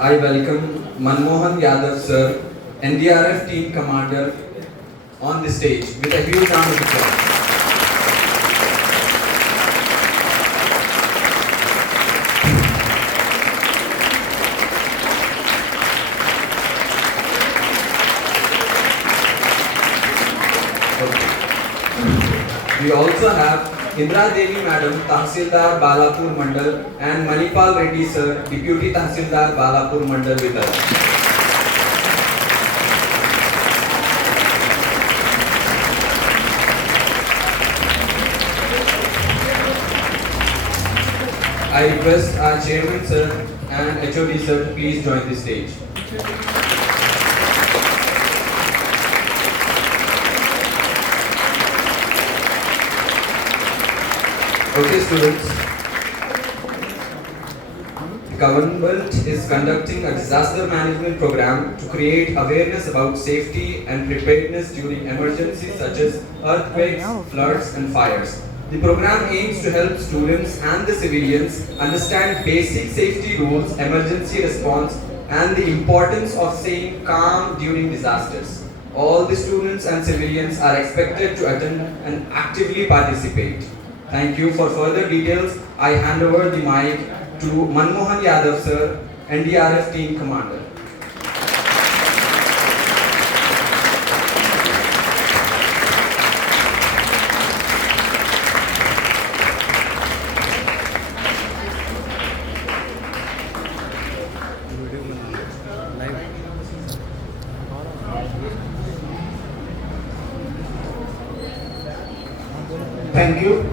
I welcome Manmohan Yadav sir, NDRF team commander, on the stage with a huge round of applause. We also have Indra Devi Madam, Tahsildar Balapur Mandal, and Manipal Reddy Sir, Deputy Tahsildar Balapur Mandal with us. I request our Chairman Sir and HOD Sir to please join the stage. Okay, students. The government is conducting a disaster management program to create awareness about safety and preparedness during emergencies such as earthquakes, floods, and fires. The program aims to help students and the civilians understand basic safety rules, emergency response, and the importance of staying calm during disasters. All the students and civilians are expected to attend and actively participate. Thank you. For further details, I hand over the mic to Manmohan Yadav sir, NDRF team commander. Thank you.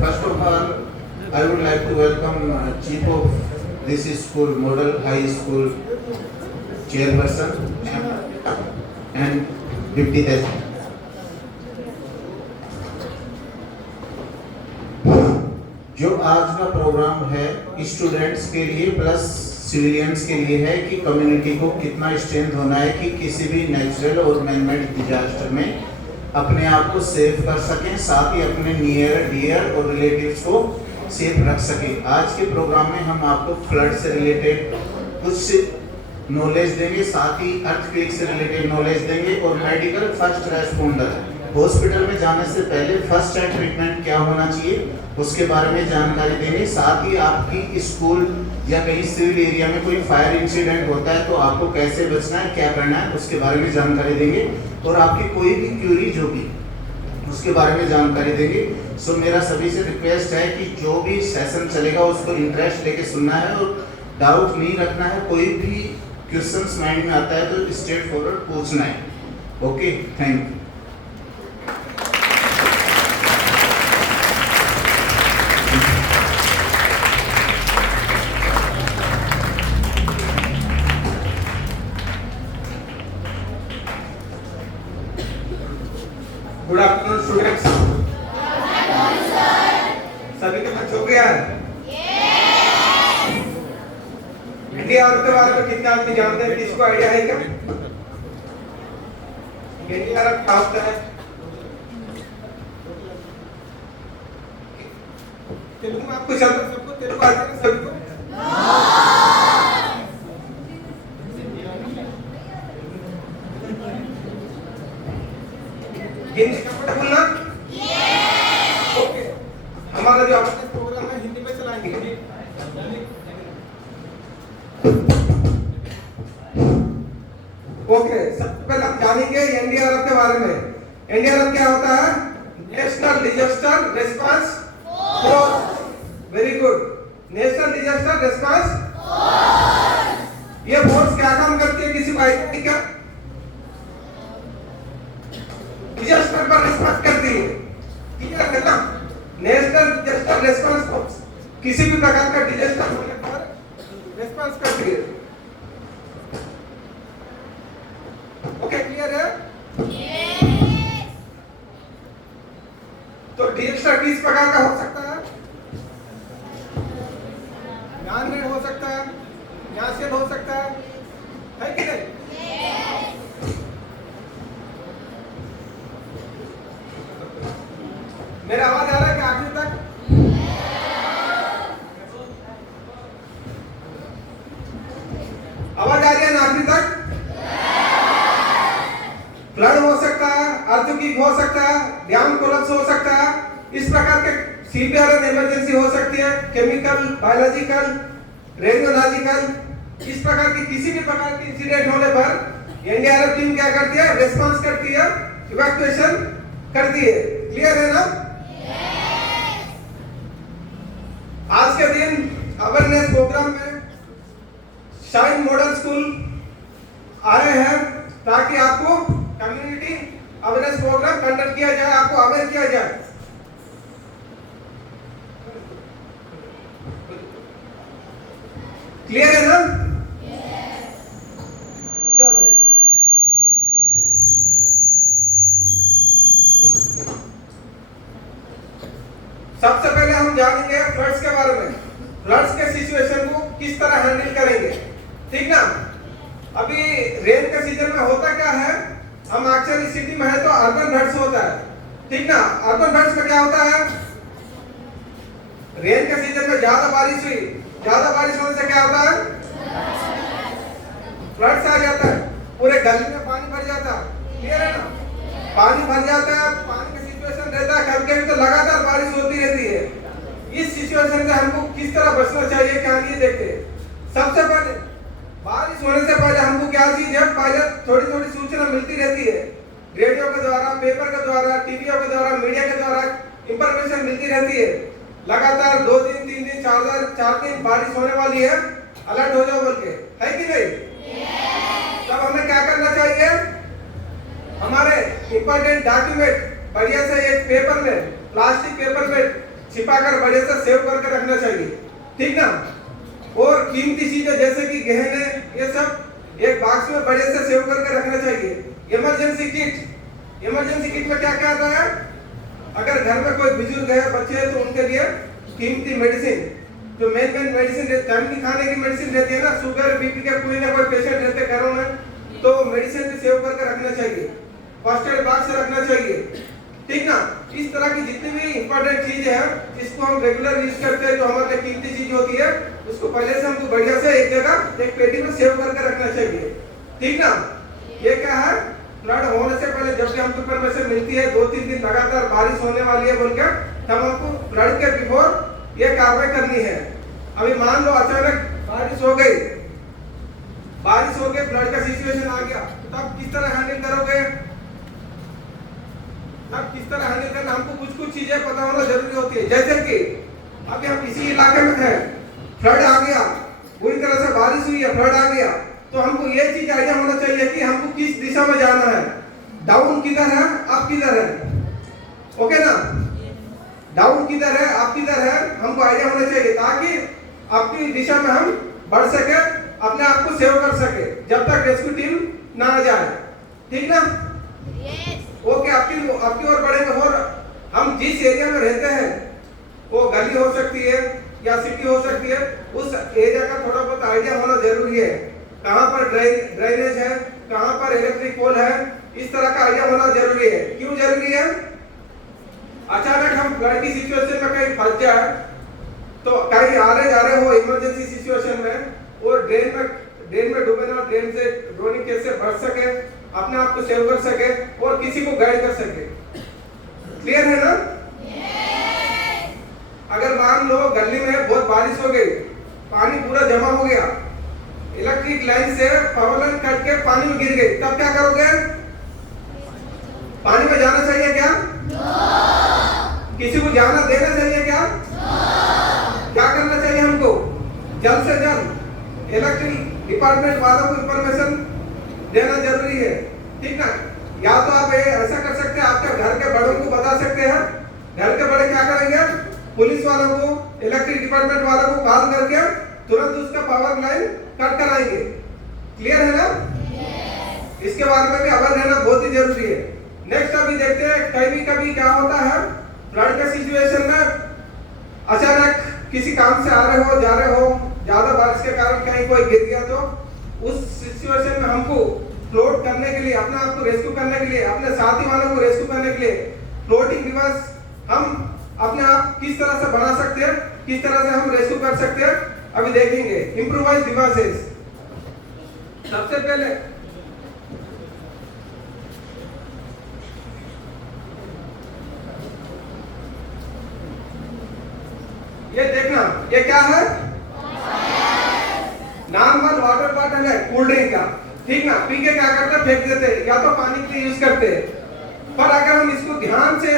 First of all, I would like to welcome Chief of this school, Model High School Chairperson and Deputy Head. जो आज का programme है students के लिए plus civilians के लिए है कि कम्युनिटी को कितना स्ट्रेंथ होना है कि किसी भी नेचुरल और मैनमेड डिजास्टर में अपने आप को सेव कर सकें, साथ ही अपने नियर डियर और रिलेटिव्स को सेफ रख सकें। आज के प्रोग्राम में हम आपको फ्लड से रिलेटेड कुछ नॉलेज देंगे, साथ ही अर्थक्वेक से रिलेटेड नॉलेज देंगे और मेडिकल फर्स्ट रेस्पॉन्डर हॉस्पिटल में जाने से पहले फर्स्ट एड ट्रीटमेंट क्या होना चाहिए उसके बारे में जानकारी देंगे। साथ ही आपकी स्कूल या कहीं सिविल एरिया में कोई फायर इंसिडेंट होता है तो आपको कैसे बचना है, क्या करना है, उसके बारे में जानकारी देंगे और आपकी कोई भी क्यूरीज होगी उसके बारे में जानकारी देंगे। सो मेरा सभी से रिक्वेस्ट है कि जो भी सेशन चलेगा उसको इंटरेस्ट लेके सुनना है और डाउट नहीं रखना है। कोई भी क्वेश्चंस माइंड में आता है तो स्ट्रेट फॉरवर्ड पूछना है। Okay, thank you. Good afternoon students. सभी के बच्चों को यार एनडीआरएफ के बारे में कितना आदमी जानते हैं? किसको आइडिया है क्या? एनडीआरएफ क्या होता है? तेलुगु में आपको सबको तेलुगु आती है सभी को? हिंदी कंफर्टेबल ना? ओके, हमारा जो अपना प्रोग्राम है हिंदी में चलाएंगे। ओके, सबसे पहले हम जानेंगे एनडीआरएफ के बारे में। एनडीआरएफ क्या होता है? National disaster response force. Very good, national disaster response force. ये फोर्स क्या काम करती है, किसी को आइडिया क्या? डिजास्टर पर रिस्पांस करती है। क्लियर है ना? नेशनल डिजास्टर रिस्पांस फोर्स किसी भी प्रकार का डिजास्टर होने पर रिस्पांस करती है। ओके, क्लियर है? यस। तो डिजास्टर किस प्रकार का हो सकता है? मैन-मेड हो सकता है, नेचुरल हो सकता है कि नहीं? मेरा आवाज आ रहा है क्या आखिर तक? फ्लड्स हो सकता है, इस प्रकार के सीवियर इमरजेंसी हो सकती है, केमिकल, बायोलॉजिकल, रेडियोलॉजिकल, इस प्रकार की किसी भी प्रकार की इंसिडेंट होने पर एनडीआरएफ टीम क्या करती है? रिस्पांस करती है, इवैक्यूएशन करती है। क्लियर है ना? आज के दिन अवेयरनेस प्रोग्राम में शाइन मॉडल स्कूल आए हैं ताकि आपको कम्युनिटी अवेयरनेस प्रोग्राम कंडक्ट किया जाए, आपको अवेयर किया जाए। क्लियर है ना? चलो सबसे पहले हम जानेंगे फ्लड्स के बारे में। फ्लड्स के सिचुएशन को किस तरह हैंडल करेंगे, ठीक ना? अभी रेन के सीजन में होता क्या है, हम एक्चुअली सिटी में है तो अर्बन फ्लड्स होता है, ठीक ना? अर्बन फ्लड्स में क्या होता है? रेन के सीजन में ज्यादा बारिश हुई, ज्यादा बारिश होने से क्या होता है? फ्लड्स आ जाता है, पूरे गली में पानी भर जाता है। क्लियर है ना? पानी भर जाता है, पानी का सिचुएशन रहता है, कभी कभी तो लगातार बारिश होती रहती है। इस सिचुएशन से हमको किस तरह बचना चाहिए, क्या नहीं देखते। सबसे पहले बारिश होने से पहले हमको क्या चीज है, पहले थोड़ी थोड़ी सूचना मिलती रहती है, रेडियो के द्वारा, पेपर के द्वारा, टीवीओ के द्वारा, मीडिया के द्वारा इंफॉर्मेशन मिलती रहती है। लगातार 2 दिन 3 दिन 4 दिन बारिश होने वाली है, अलर्ट हो जाओ बोल के, है कि नहीं? तब हमें क्या करना चाहिए? हमारे इंपॉर्टेंट डॉक्यूमेंट बढ़िया से एक पेपर में, प्लास्टिक पेपर में छिपाकर बढ़िया से सेव करके रखना चाहिए, ठीक ना? और कीमती चीजें जैसे कि गहने, ये सब एक बॉक्स में बढ़िया से सेव करके रखना चाहिए। इमरजेंसी किट, इमरजेंसी किट में क्या क्या आता है? अगर घर में कोई बुजुर्ग है, बच्चे हैं, तो उनके लिए कीमती मेडिसिन, जो मेन मेडिसिन टाइम की खाने की मेडिसिन रहती है ना, शुगर बीपी के कोई ना कोई पेशेंट रहते हैं घरों में, तो मेडिसिन भी सेव करके रखना चाहिए, फर्स्ट एड बॉक्स से रखना चाहिए, ठीक ना? इस तरह की जितनी भी इंपॉर्टेंट चीजें हैं जिसको हम रेगुलर यूज करते हैं, जो हमारे लिए कीमती चीज होती है, उसको पहले से हमको बढ़िया से एक जगह एक पेटी में सेव करके रखना चाहिए, ठीक ना? ये क्या है? फ्लड होने से पहले जब भी हमको इंफॉर्मेशन मिलती है 2-3 दिन लगातार बारिश होने वाली है बोलकर, तब हमको फ्लड के बिफोर ये कार्रवाई करनी है। अभी मान लो अचानक बारिश हो गई, फ्लड का सिचुएशन आ गया, तब किस तरह हैंडल करोगे? तब किस तरह हैंडल करना, हमको कुछ चीजें पता होना जरूरी होती है। जैसे कि अभी हम इसी इलाके में हैं, फ्लड आ गया, पूरी तरह से बारिश हुई है, फ्लड आ गया, तो हमको ये चीज आइडिया होना चाहिए कि हमको किस दिशा में जाना है, डाउन किधर है, अप किधर है, ओके ना? डाउन किधर है, अप किधर है, हमको आइडिया होना चाहिए, ताकि अपनी दिशा में हम बढ़ सके, अपने आप को सेव कर सके जब तक रेस्क्यू टीम ना आ जाए, ठीक ना? ओके, आपकी ओर बढ़ेंगे। और हम जिस एरिया में रहते हैं, वो गली हो सकती है या सिटी हो सकती है, उस एरिया का थोड़ा बहुत आइडिया होना जरूरी है। कहाँ पर ड्रेनेज है, कहाँ पर इलेक्ट्रिक पोल है, इस तरह का आइडिया होना जरूरी है। क्यों जरूरी है? अचानक हम फ्लड की सिचुएशन में कहीं फंस जाए, तो कहीं आ रहे हो इमरजेंसी सिचुएशन में, और ड्रेन में डूबे ना, ड्रेन से ड्रोनिंग केस से बच सके, अपने आप को सेव कर सके और किसी को गाइड कर सके। क्लियर है ना? अगर मान लो गली में बहुत बारिश हो गई, पानी पूरा जमा हो गया, इलेक्ट्रिक लाइन से पावर लाइन कट के पानी में गिर गई, तब क्या करोगे? पानी में जाना चाहिए क्या? किसी को जाना देना चाहिए क्या? क्या करना चाहिए हमको? जल्द से जल्द इलेक्ट्रिक डिपार्टमेंट वालों को इंफॉर्मेशन देना जरूरी है, ठीक ना? या तो आप ऐसा कर सकते हैं, आपके घर के बड़ों को बता सकते हैं, घर के बड़े क्या करेंगे? पुलिस वालों को, इलेक्ट्रिक डिपार्टमेंट वालों को कॉल करके तुरंत उसका पावर लाइन कट कराएंगे। क्लियर है ना? इसके बारे में भी अवेयर रहना बहुत ही जरूरी है। नेक्स्ट अभी देखते हैं, कभी क्या होता है फ्लड के सिचुएशन में, अचानक किसी काम से आ रहे हो, जा रहे हो, ज्यादा बारिश के कारण कहीं कोई गिर गया, तो उस सिचुएशन में हमको फ्लोट करने के लिए, अपने आप को रेस्क्यू करने के लिए, अपने साथी वालों को रेस्क्यू करने के लिए फ्लोटिंग डिवाइस हम अपने आप किस तरह से बना सकते हैं, किस तरह से हम रेस्क्यू कर सकते हैं, अभी देखेंगे। इम्प्रोवाइज डिवाइसेस, सबसे पहले ये देखना, ये क्या है? नॉर्मल वाटर बॉटल है कूल ड्रिंक का, ठीक ना? पी के क्या करते हैं? फेंक देते हैं, या तो पानी के लिए यूज करते हैं। पर अगर हम इसको ध्यान से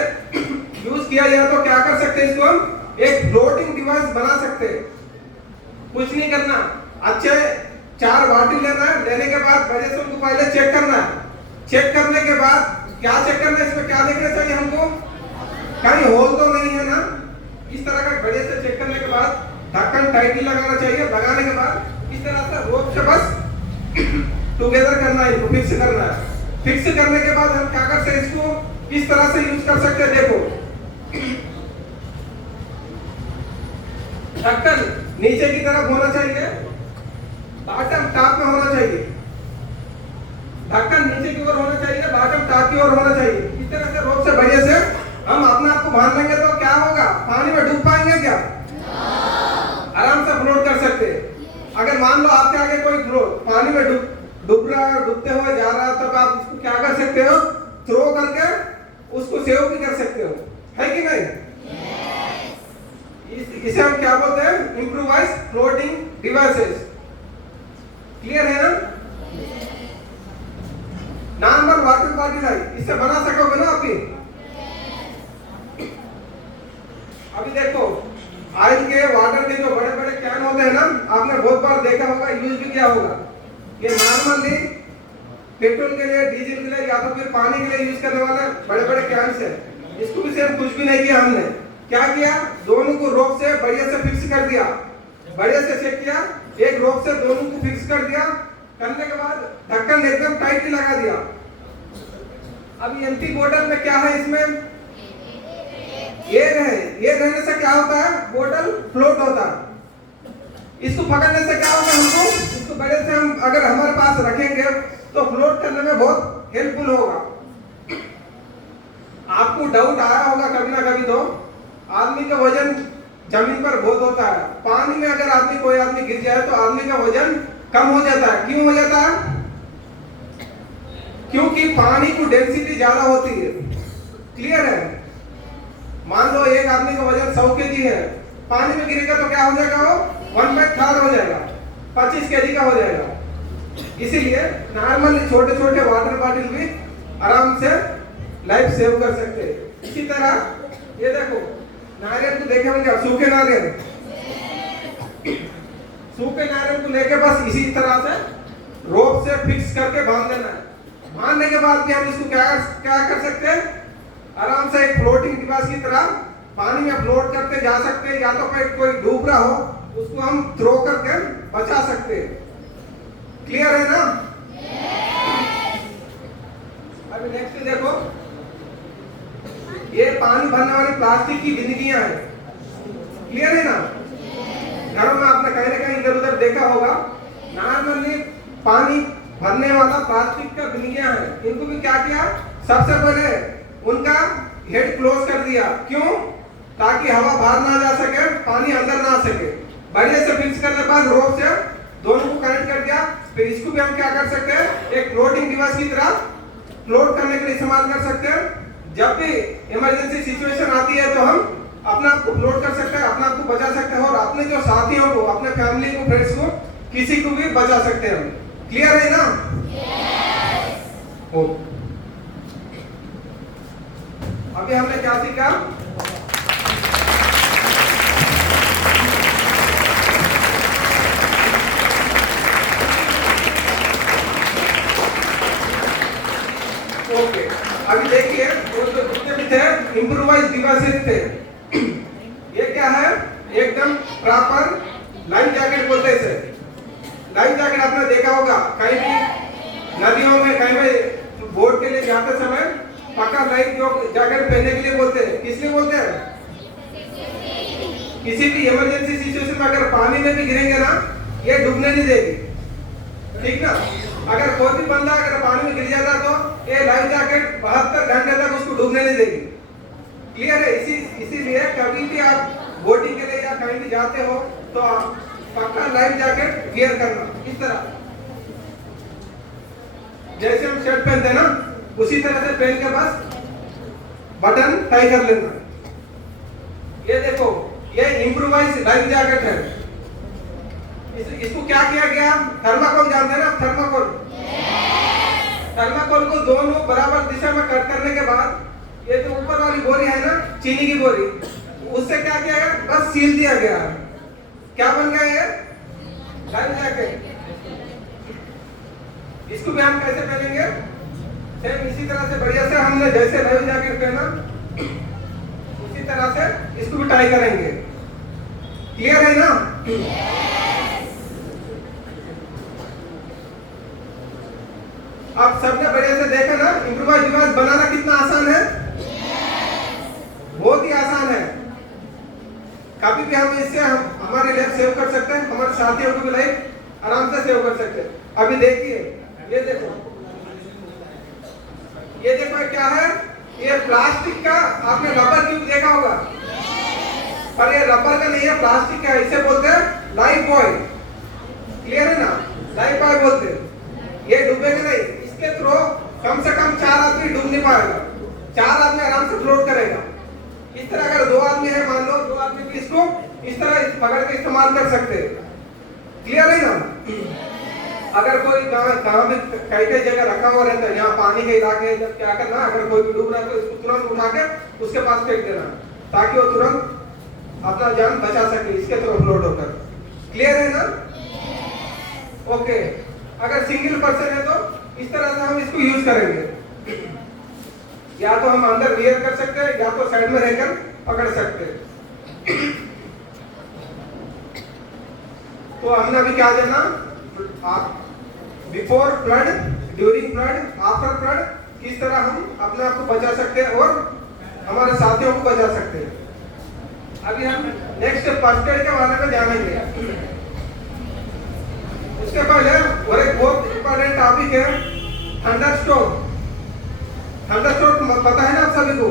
यूज किया जाए तो क्या कर सकते हैं? इसको हम एक फ्लोटिंग डिवाइस बना सकते हैं। कुछ नहीं करना, अच्छे 4 बाल्टी लेना है, लेने के बाद बड़े से उनको पहले चेक करना है। चेक करने के बाद क्या चेक करना है? इसमें क्या देखना चाहिए हमको? कहीं होल तो नहीं है ना? इस तरह का बड़े से चेक करने के बाद ढक्कन टाइटली लगाना चाहिए। लगाने के बाद इस तरह से रोप से बस टुगेदर करना है, इनको फिक्स करना है। फिक्स करने के बाद हम क्या कर सकते हैं? इसको किस तरह से यूज कर सकते हैं? देखो, ढक्कन नीचे की तरफ होना चाहिए, बॉटम टॉप में होना चाहिए। ढक्कन नीचे की ओर होना चाहिए, बॉटम टॉप की ओर होना चाहिए। इस तरह से रोप से बढ़िया से हम अपने आप को बांध लेंगे तो क्या होगा? पानी में डूब पाएंगे क्या? आराम से फ्लोट कर सकते हैं। अगर मान लो आपके आगे कोई पानी में डूब रहा है, डूबते हुए जा रहा है, तब आप उसको क्या कर सकते हो? थ्रो करके उसको सेव भी कर सकते हो, है कि नहीं? इसे हम क्या बोलते हैं? Improvise floating devices. क्लियर है ना? नॉर्मल वाटर बॉटल है, इसे बना सकोगे ना आप भी? अभी देखो, ऑयल के, वाटर के जो बड़े बड़े कैन होते हैं ना, आपने बहुत बार देखा होगा, यूज भी किया होगा। ये नॉर्मली पेट्रोल के लिए, डीजल के लिए या तो फिर पानी के लिए यूज करने वाले बड़े बड़े कैन है। इसको भी सेम कुछ भी नहीं किया हमने। क्या किया? दोनों को रोप से बढ़िया से फिक्स कर दिया, बढ़िया से चेक किया, एक रोप से दोनों को फिक्स कर दिया। करने के बाद ढक्कन एकदम टाइटली लगा दिया। अब एम्प्टी बोतल में क्या है? इसमें एयर है। एयर रहने से क्या होता है? बोतल फ्लोट होता है। इसको पकड़ने से क्या होगा? हमको इसको बड़े से हम अगर हमारे पास रखेंगे तो फ्लोट करने में बहुत हेल्पफुल होगा। आपको डाउट आया होगा कभी ना कभी, तो आदमी का वजन जमीन पर बहुत होता है। पानी में अगर कोई आदमी गिर जाए तो आदमी का वजन कम हो जाता है। क्यों हो जाता है? क्योंकि पानी की डेंसिटी ज्यादा होती है। क्लियर है? मान लो एक आदमी का वजन 100 केजी है, पानी में गिरेगा तो क्या हो जाएगा? वो 1/3 हो जाएगा, 25 केजी का हो जाएगा। इसीलिए नॉर्मल छोटे छोटे वाटर बॉटल भी आराम से लाइफ सेव कर सकते हैं। इसी तरह ये देखो, नारियल को देखे होंगे, सूखे नारियल, सूखे नारियल को लेके बस इसी तरह से रोप से फिक्स करके बांध देना है। बांधने के बाद भी हम इसको क्या कर सकते हैं? आराम से एक फ्लोटिंग डिवाइस की तरह पानी में फ्लोट करते जा सकते हैं, या तो कोई डूब रहा हो उसको हम थ्रो करके बचा सकते हैं। क्लियर है ना? अभी नेक्स्ट देखो, ये पानी भरने वाली प्लास्टिक की बिंदगियां हैं। क्लियर है ना? घरों में आपने कहीं ना कहीं इधर उधर देखा होगा, नॉर्मली पानी भरने वाला प्लास्टिक का बिंदगियां है। इनको भी क्या किया? सबसे पहले उनका हेड क्लोज कर दिया। क्यों? ताकि हवा बाहर ना जा सके, पानी अंदर ना आ सके। बढ़िया से फिक्स करने के बाद रोप से दोनों को कनेक्ट कर दिया। फिर इसको भी हम क्या कर सकते हैं? एक फ्लोटिंग डिवाइस की तरह फ्लोट करने के लिए इस्तेमाल कर सकते हैं। जब भी इमरजेंसी सिचुएशन आती है तो हम अपने आप को फ्लोट कर सकते हैं, अपने आप को बचा सकते हैं, और अपने जो साथियों को, अपने फैमिली को, फ्रेंड्स को, किसी को भी बचा सकते हैं। क्लियर है ना? ओके, अभी हमने क्या सीखा? ओके, अभी देखिए वो जो जितने भी थे इम्प्रोवाइज डिवाइसेस थे, ये क्या है? एकदम प्रॉपर लाइफ जैकेट बोलते हैं इसे। लाइफ जैकेट आपने देखा होगा, कहीं भी नदियों में, कहीं भी बोट के लिए जाते समय पक्का लाइफ जैकेट पहनने के लिए बोलते हैं। किस लिए बोलते हैं? किसी भी इमरजेंसी सिचुएशन में अगर पानी में भी गिरेंगे ना, ये डूबने नहीं देगी, ठीक ना? अगर कोई भी बंदा अगर पानी में गिर जाता तो ये लाइफ जैकेट 72 घंटे तक उसको डूबने नहीं देगी। क्लियर है? इसीलिए कभी भी आप बोटिंग के लिए या कहीं भी जाते हो तो पक्का लाइफ जैकेट वियर करना। इस तरह जैसे हम शर्ट पहनते हैं ना, उसी तरह से पहन के बस बटन टाई कर लेना। ये देखो, ये इम्प्रोवाइज लाइफ जैकेट है। इसको क्या किया गया? थर्माकोल जानते हैं ना? थर्माकोल, थर्माकोल को दोनों बराबर दिशा में कट करने के बाद ये जो ऊपर वाली बोरी है ना, चीनी की बोरी, उससे क्या किया गया? बस सील दिया गया। क्या बन गया ये? Life jacket. इसको भी हम कैसे पहनेंगे? सेम इसी तरह से बढ़िया से हमने जैसे लाइफ जैकेट पहना उसी तरह से इसको भी टाई करेंगे। क्लियर है ना? आप सबने बढ़िया से देखा ना, इम्प्रोवाइज डिवाइस बनाना कितना आसान है? बहुत ही आसान है। कभी भी हम इससे हमारी लाइफ सेव कर सकते हैं, हमारे साथियों को भी लाइफ आराम से सेव कर सकते हैं। अभी देखिए, ये देखो, ये देखो क्या है? ये प्लास्टिक का, आपने रबर ट्यूब देखा होगा, पर ये रबर का नहीं है, प्लास्टिक का है। इसे बोलते हैं लाइफ बॉय। क्लियर है ना? लाइफ बॉय बोलते हैं। ये डूबेगा नहीं, इसके थ्रू कम से कम 4 आदमी डूब नहीं पाएगा, 4 आदमी आराम से फ्लोट करेगा। इस तरह अगर 2 आदमी है, मान लो 2 आदमी भी इसको इस तरह पकड़ के इस्तेमाल कर सकते हैं। क्लियर है ना? अगर कोई कहाँ भी कई जगह रखा हुआ रहता है, यहाँ पानी के इलाके है, जब क्या करना, अगर कोई भी डूब रहा है तो इसको तुरंत उठा के उसके पास फेंक देना, ताकि वो तुरंत अपना जान बचा सके इसके थ्रू फ्लोट होकर। क्लियर है ना? ओके। अगर सिंगल पर्सन है तो इस तरह से हम इसको यूज करेंगे। या तो हम अंदर वियर कर सकते हैं, या तो साइड में रहकर पकड़ सकते हैं। तो हमने अभी क्या देना? Before flood, during flood, after flood, किस तरह हम अपने आप को बचा सकते हैं और हमारे साथियों को बचा सकते हैं। अभी हम नेक्स्ट फर्स्ट एड के बारे में जानेंगे। उसके पहले और एक बहुत इंपॉर्टेंट टॉपिक है थंडरस्टॉर्म। थंडरस्टॉर्म पता है ना आप सभी को?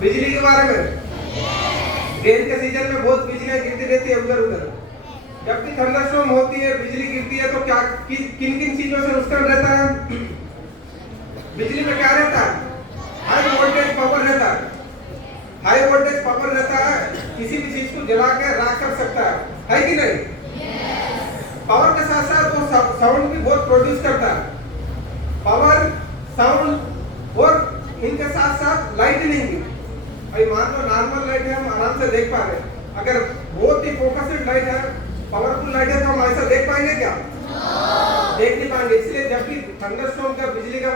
बिजली के बारे में। रेन के सीजन में बहुत बिजली गिरती रहती है उधर उधर। जब भी थंडरस्टॉर्म होती है, बिजली गिरती है, तो क्या किन किन चीजों से नुकसान रहता है? बिजली में क्या रहता है? हाई वोल्टेज पावर रहता है। हाई वोल्टेज पावर रहता है, किसी भी चीज को जला के राख कर सकता है कि नहीं? पावर के साथ साथ वो साउंड भी बहुत प्रोड्यूस करता है। पावर, साउंड और इनके साथ साथ लाइटनिंग भी। भाई मान लो नॉर्मल लाइट है, हम आराम से देख पा रहे हैं। अगर बहुत ही फोकस्ड लाइट है, पावरफुल लाइट है, तो हम ऐसा देख पाएंगे क्या? देख नहीं पाएंगे। इसलिए जब भी थंडरस्टॉर्म का बिजली का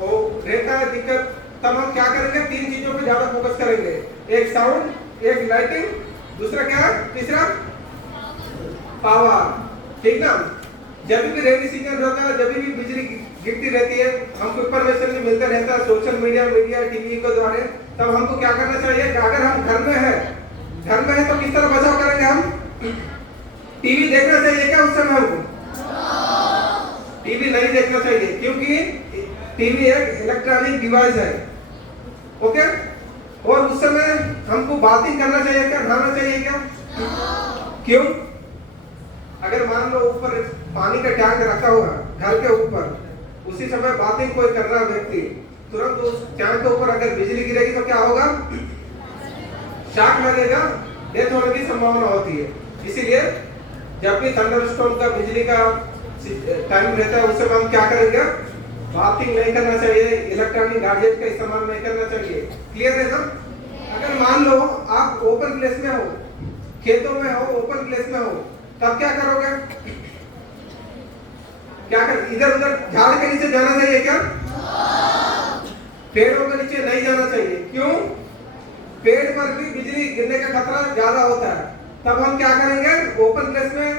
वो रहता है दिक्कत, तब हम क्या करेंगे? 3 चीजों पे ज्यादा फोकस करेंगे। एक साउंड, एक लाइटिंग, दूसरा क्या है? तीसरा पावर। ठीक ना? जब भी रेनी सीजन रहता है, जब भी बिजली गिरती रहती है, हमको इंफॉर्मेशन भी मिलता रहता है सोशल मीडिया, टीवी के द्वारा। तब हमको क्या करना चाहिए? कि अगर हम घर में है तो किस तरह बचाव करेंगे? हम टीवी देखना चाहिए क्या उस समय हमको? टीवी नहीं देखना चाहिए, क्योंकि टीवी एक इलेक्ट्रॉनिक डिवाइस है। ओके? और उस समय हमको बाथिंग करना चाहिए क्या? नहाना चाहिए क्या? क्यों? अगर मान लो ऊपर पानी का टैंक रखा हुआ घर के ऊपर, उसी समय बाथिंग कोई कर रहा व्यक्ति, तुरंत उस टैंक के ऊपर अगर बिजली गिरेगी तो क्या होगा? शॉक लगेगा, डेथ होने की संभावना होती है। इसीलिए जब भी थंडरस्टॉर्म का बिजली का टाइम रहता है, उस समय हम क्या करेंगे? बाथिंग नहीं करना चाहिए, इलेक्ट्रॉनिक गैजेट का इस्तेमाल नहीं करना चाहिए। क्लियर है ना? अगर मान लो आप ओपन प्लेस में हो, खेतों में हो, ओपन प्लेस में हो, तब क्या करोगे? क्या कर? इधर उधर झाड़ के नीचे जाना चाहिए क्या? पेड़ों के नीचे नहीं जाना चाहिए। क्यों? पेड़ पर भी बिजली गिरने का खतरा ज्यादा होता है। तब हम क्या करेंगे? ओपन प्लेस में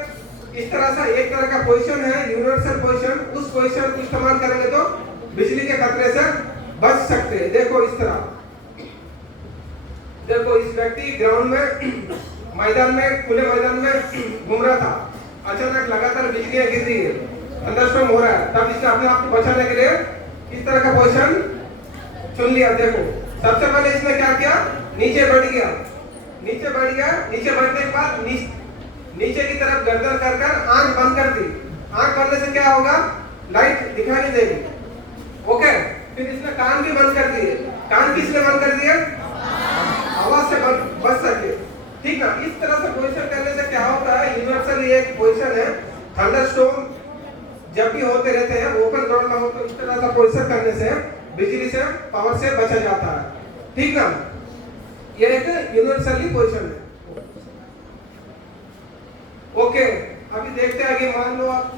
इस तरह से एक तरह का पोजीशन है, यूनिवर्सल पोजीशन, उस पोजीशन को इस्तेमाल करेंगे तो बिजली के खतरे से बच सकते हैं। देखो इस तरह, देखो इस व्यक्ति ग्राउंड में, मैदान में, खुले मैदान में घूम रहा था। अचानक लगातार बिजलियां गिर रही है, थंडरस्टॉर्म हो रहा है। तब इसने अपने आप को बचाने के लिए इस तरह का पोजीशन चुन लिया। देखो सबसे पहले इसने क्या किया? नीचे बैठ गया। नीचे बैठने के बाद नीचे की तरफ गर्दन कर आंख बंद कर दी। आंख बंदने से क्या होगा? लाइट दिखाई नहीं देगी। ओके? फिर इसने कान भी बंद कर दिए। कान किसने बंद कर दिया? आवाज से बंद ठीक ना। इस तरह से पोजीशन करने से क्या होता है, यूनिवर्सल एक पोजीशन है, थंडरस्टॉर्म जब भी होते रहते हैं ओपन ग्राउंड में हो तो इस तरह से पोजीशन करने से बिजली से पावर से बचा जाता है, ठीक ना। ये एक यूनिवर्सली पोजीशन है। ओके, अभी देखते हैं कि मान लो आप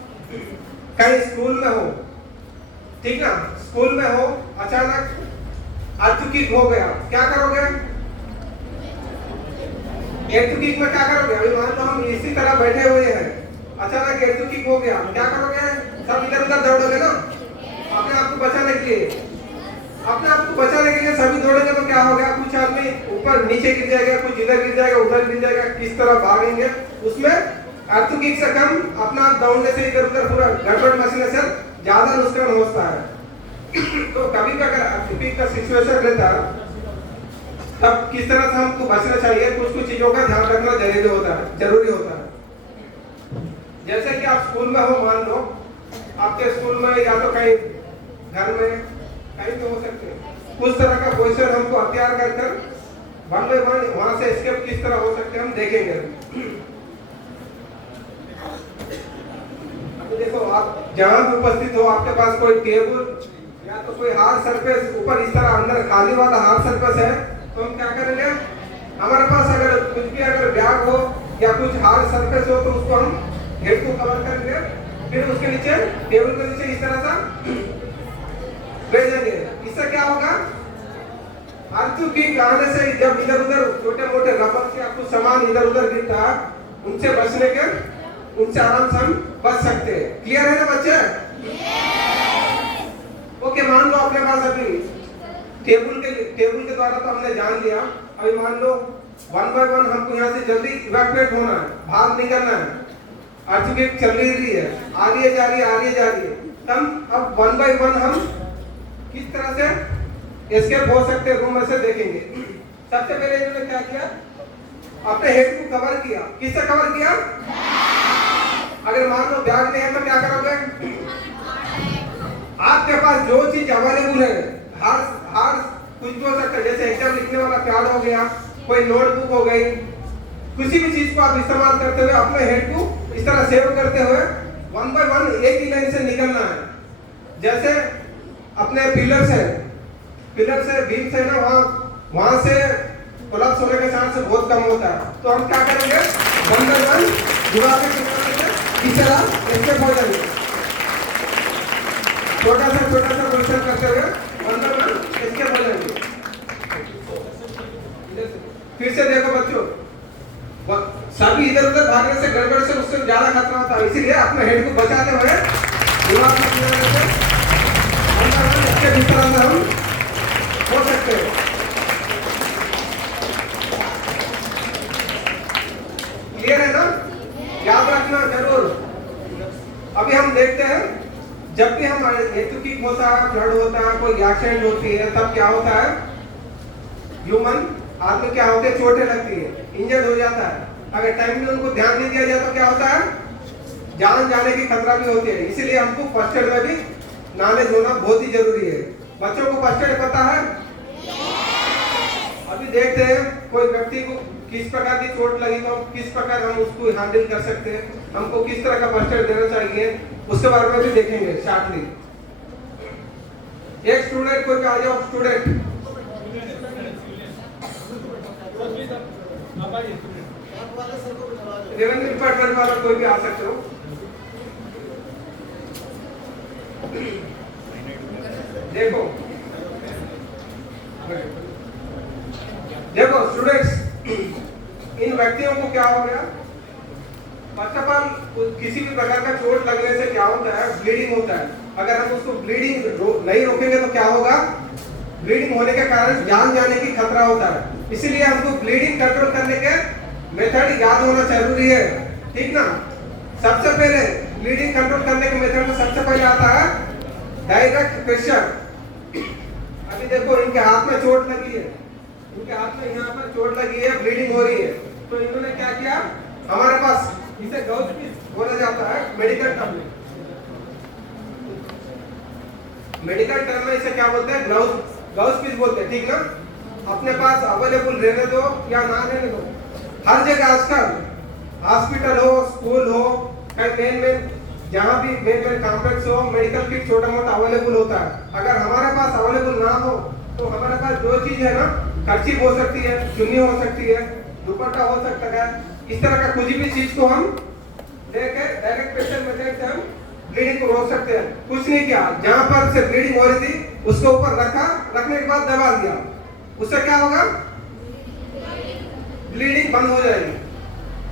कहीं स्कूल में हो, ठीक ना, स्कूल में हो, अचानक अर्थक्वेक हो गया, क्या करोगे? अर्थक्वेक में क्या करोगे? अभी मान लो हम इसी तरह बैठे हुए हैं, अचानक अर्थक्वेक हो गया, क्या करोगे? सब इधर उधर दौड़ोगे ना, अपने आप को बचाने के लिए। अपने आप को बचाने के लिए सभी दौड़ेंगे तो क्या होगा? कुछ आदमी ऊपर नीचे गिर जाएगा, कुछ इधर गिर जाएगा, उधर गिर जाएगा, किस तरह भागेंगे? उसमें अर्थक्वेक से कम अपना आप दौड़ने से इधर उधर पूरा गड़बड़ मचने से ज्यादा नुकसान होता है। तो कभी भी अगर अर्थक्वेक का सिचुएशन रहता है तब किस तरह से हमको बचना चाहिए, कुछ कुछ चीजों का ध्यान रखना जरूरी होता है। जैसे कि आप स्कूल में हो, मान लो आपके स्कूल में या तो कहीं घर में कहीं भी हो सकते हैं, उस तरह का पोजीशन हमको अख्तियार कर वन बाय वन वहां से एस्केप किस तरह हो सकते हैं हम देखेंगे। अभी देखो, आप जहां भी उपस्थित हो, आपके पास कोई टेबल या तो कोई हार्ड सरफेस ऊपर इस तरह अंदर खाली वाला हार्ड सरफेस है, तो हम क्या करेंगे? हमारे पास अगर कुछ भी अगर बैग हो या कुछ हार्ड सरफेस हो तो उसको हम हेड को कवर करेंगे, फिर उसके नीचे टेबल के नीचे इस तरह से भेजेंगे। इससे क्या होगा? अर्थक्वेक आने से जब इधर उधर छोटे मोटे रबर से आपको सामान इधर उधर गिरता है, उनसे बचने के उनसे आराम से हम बच सकते हैं। क्लियर है ना बच्चे? ओके, मान लो अपने पास अभी टेबल के द्वारा तो हमने जान लिया। अभी मान लो वन बाय वन हमको यहाँ से जल्दी इवैक्यूएट होना है, बाहर निकलना है, अर्थक्वेक चल रही है, आ रही है जा रही है, तब अब वन बाय वन हम किस तरह से एस्केप हो सकते हैं रूम में से देखेंगे। सबसे पहले इन्होंने क्या किया? अपने हेड को कवर किया। किससे कवर किया? अगर मान लो बैग नहीं है तो क्या करोगे? आपके पास जो चीज अवेलेबल है, हर कुछ भी हो सकता है, जैसे एग्जाम लिखने वाला पैड हो गया, कोई नोटबुक हो गई, किसी भी चीज को आप इस्तेमाल करते हुए अपने हेड को इस तरह सेव करते हुए वन बाय वन एक ही लाइन से निकलना है। जैसे अपने पिलर से बीम से ना वहां से कोलैप्स होने के चांस बहुत कम होता है। तो हम क्या करेंगे? वन बाय वन दीवार के किनारे से इस तरह एस्केप हो जाएंगे, छोटा सा क्वेश्चन करते हुए वन बाय वन एस्केप हो जाएंगे। फिर से देखो बच्चों, सभी इधर उधर भागने से गड़बड़ से उससे ज्यादा खतरा होता है, इसीलिए अपने हेड को बचाते हुए दीवार के किनारे से इस तरह से हम हो सकते हैं। क्लियर है ना? याद रखना जरूर। अभी हम देखते हैं, जब भी हम अर्थक्वेक होता है, फ्लड होता है, कोई एक्सीडेंट होती है, तब क्या होता है? ह्यूमन आदमी क्या होते हैं? चोटें लगती है, इंजर्ड हो जाता है। अगर टाइम में उनको ध्यान नहीं दिया जाए तो क्या होता है? जान जाने की खतरा भी होती है। इसीलिए हमको फर्स्ट एड में भी नॉलेज होना बहुत ही जरूरी है। बच्चों को फर्स्ट एड पता है? अभी देखते हैं कोई व्यक्ति को किस प्रकार की चोट लगी तो किस प्रकार हम उसको हैंडल कर सकते हैं, हमको किस तरह का फर्स्ट एड देना चाहिए, उसके बारे में भी देखेंगे शॉर्टली। एक स्टूडेंट, कोई आ जाओ स्टूडेंट। रेवेन्यू डिपार्टमेंट वाला कोई भी आ सकते हो। देखो स्टूडेंट्स, इन व्यक्तियों को क्या हो गया? फर्स्ट ऑफ ऑल किसी भी प्रकार का चोट लगने से क्या होता है? ब्लीडिंग होता है। अगर हम उसको ब्लीडिंग नहीं रोकेंगे तो क्या होगा? ब्लीडिंग होने के कारण जान जाने की खतरा होता है। इसीलिए हमको ब्लीडिंग कंट्रोल करने के मेथड याद होना जरूरी है, ठीक ना। सबसे पहले ब्लीडिंग कंट्रोल करने के मेथड में सबसे पहले आता है डायरेक्ट प्रेशर। अभी देखो इनके हाथ में चोट लगी है, इनके हाथ में यहाँ पर चोट लगी है, ब्लीडिंग हो रही है, तो इन्होंने क्या किया? हमारे पास इसे गाउस पीस बोला जाता है मेडिकल टर्म में। मेडिकल टर्म में इसे क्या बोलते हैं? गाउस पीस बोलते हैं, ठीक ना। अपने पास अवेलेबल रहने दो या ना रहने दो, हर जगह आजकल हॉस्पिटल हो, स्कूल हो, कहीं मेन जहाँ भी मेन कॉम्प्लेक्स हो, मेडिकल किट छोटा मोटा अवेलेबल होता है। अगर हमारे पास अवेलेबल ना हो तो हमारे पास जो चीज है ना, कर्चीफ हो सकती है, चुन्नी हो सकती है, दुपट्टा हो सकता है, इस तरह का कुछ भी चीज को हम लेके डायरेक्ट पेशेंट मेथड से हम ब्लीडिंग को रोक सकते हैं। कुछ नहीं किया, जहाँ पर से ब्लीडिंग हो रही थी उसके ऊपर रखा, रखने के बाद दबा दिया, उससे क्या होगा, ब्लीडिंग बंद हो जाएगी।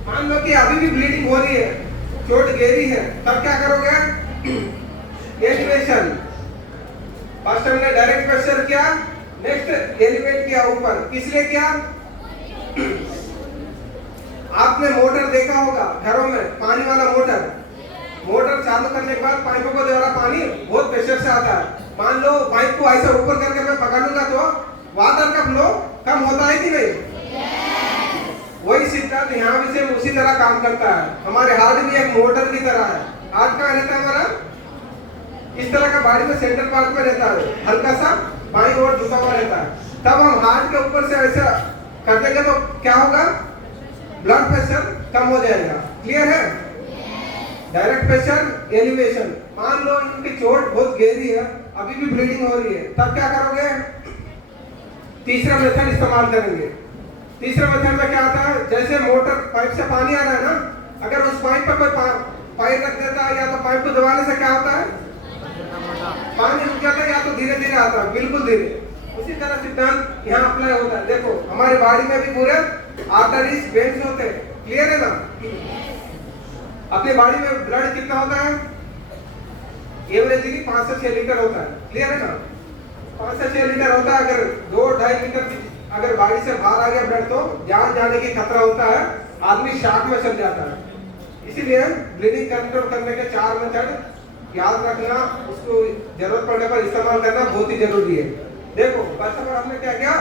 मान लो कि अभी भी ब्लीडिंग हो रही है, चोट गहरी है, तब क्या करोगे, एलिवेशन। फर्स्ट हमने डायरेक्ट प्रेशर किया, नेक्स्ट एलिवेट किया ऊपर। किस लिए किया, आपने मोटर देखा होगा घरों में, पानी वाला मोटर, मोटर चालू करने के बाद पाइपों के द्वारा पानी बहुत प्रेशर से आता है। मान लो पाइप को ऐसा ऊपर करके मैं पकड़ूंगा तो वाटर का फ्लो कम होता है कि नहीं? वही सिद्धांत यहाँ भी सेम उसी तरह काम करता है। हमारे हार्ट भी एक मोटर की तरह है। हार्ट कहाँ रहता है हमारा, इस तरह का बॉडी में सेंट्रल पार्ट में रहता है, हल्का सा बाईं ओर झुका हुआ रहता है। तब हम हार्ट के ऊपर से ऐसा कर देंगे तो क्या होगा, ब्लड प्रेशर कम हो जाएगा। क्लियर है? Direct pressure, elevation. मान लो इनकी चोट बहुत गहरी है, अभी भी ब्लीडिंग हो रही है, तब क्या करोगे, तीसरा मेथड इस्तेमाल करेंगे। तीसरा मेथड में क्या आता है, जैसे मोटर पाइप से पानी आ रहा है ना, अगर उस पाइप पर कोई पाइप रख देता है या तो पाइप को दबाने से क्या होता है, पानी रुक जाता है या तो धीरे धीरे आता है, बिल्कुल धीरे। उसी तरह सिद्धांत यहाँ अप्लाई होता है। देखो हमारे बॉडी में भी पूरे आर्टरीज, वेन्स होते हैं। क्लियर है ना? अपनी बॉडी में ब्लड कितना होता है, एवरेजली 5 से 6 लीटर होता है। क्लियर है ना? 5 से 6 लीटर होता है। अगर 2-2.5 लीटर की अगर बॉडी से बाहर आ गया ब्लड तो जान जाने की खतरा होता है, आदमी शॉक में चल जाता है। इसीलिए ब्लीडिंग कंट्रोल करने के 4 मेथड याद रखना, उसको जरूरत पड़ने पर इस्तेमाल करना बहुत ही जरूरी है। देखो फर्स्ट ऑफ ऑल हमने क्या किया,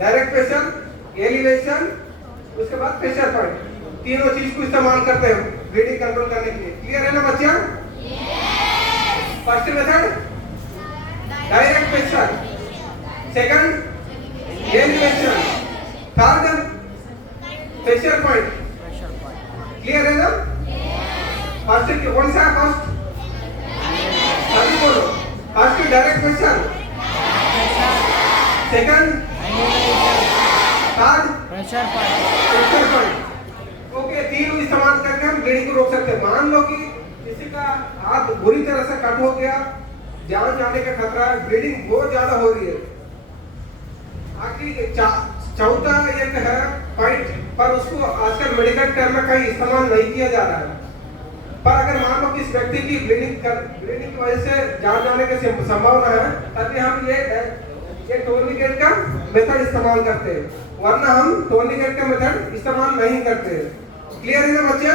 डायरेक्ट प्रेशर, एलिवेशन, उसके बाद प्रेशर पॉइंट, तीनों चीज को इस्तेमाल करते हैं ब्लीडिंग कंट्रोल करने के लिए। क्लियर है ना बच्चा? First method direct pressure, second elevation, third pressure point. Clear है ना? फर्स्ट कौन सा है, फर्स्ट सभी बोलो, first direct pressure, second third pressure point. Okay, तीनों इस्तेमाल करके हम ब्लीडिंग को रोक सकते हैं। मान लो कि किसी का हाथ बुरी तरह से कट हो गया, जान जाने का खतरा है, ब्लीडिंग बहुत ज्यादा हो रही है। आखिरी चौथा एक है पॉइंट, पर उसको आजकल मेडिकल टर्म में कहीं इस्तेमाल नहीं किया जा रहा है। पर अगर मान लो किस व्यक्ति की ब्लीडिंग की वजह से जान जाने की संभावना है, तभी हम ये टोर्निकेट का मेथड इस्तेमाल करते हैं, वरना हम टोर्निकेट का मेथड इस्तेमाल नहीं करते। क्लियर है ना बच्चे?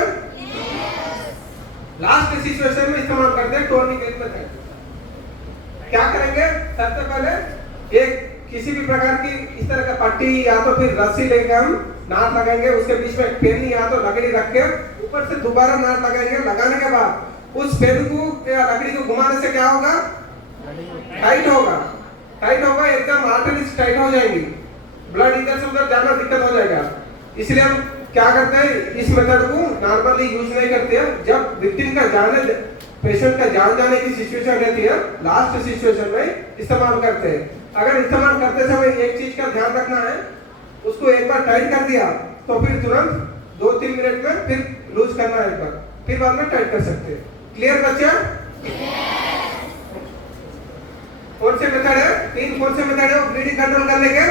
लास्ट सिचुएशन में इस्तेमाल करते हैं टोर्निकेट मेथड। क्या करेंगे, सबसे पहले एक किसी भी प्रकार की इस तरह का पट्टी या तो फिर रस्सी लेके हम नाट लगाएंगे, उसके बीच में पेन या तो लकड़ी रख के ऊपर से दोबारा नाट लगाएंगे। लगाने के बाद उस पेन को या लकड़ी को घुमाने से क्या होगा, टाइट होगा, टाइट होगा, एकदम आर्टरीज टाइट हो जाएंगी, ब्लड इधर से उधर जाना दिक्कत हो जाएगा। इसलिए हम क्या करते हैं, इस मेथड को नॉर्मली यूज नहीं करते हैं। जब विक्टिम का जाने, पेशेंट का जान जाने की सिचुएशन रहती है, लास्ट सिचुएशन में इस्तेमाल करते हैं। अगर इस्तेमाल करते समय एक चीज का ध्यान रखना है, उसको एक बार टाइट कर दिया तो फिर तुरंत 2-3 मिनट में फिर लूज करना है, एक बार फिर बाद में टाइट कर सकते हैं। क्लियर बच्चा? कौन से मेथड है, 3 कौन से मेथड है ब्लीडिंग कंट्रोल करने के?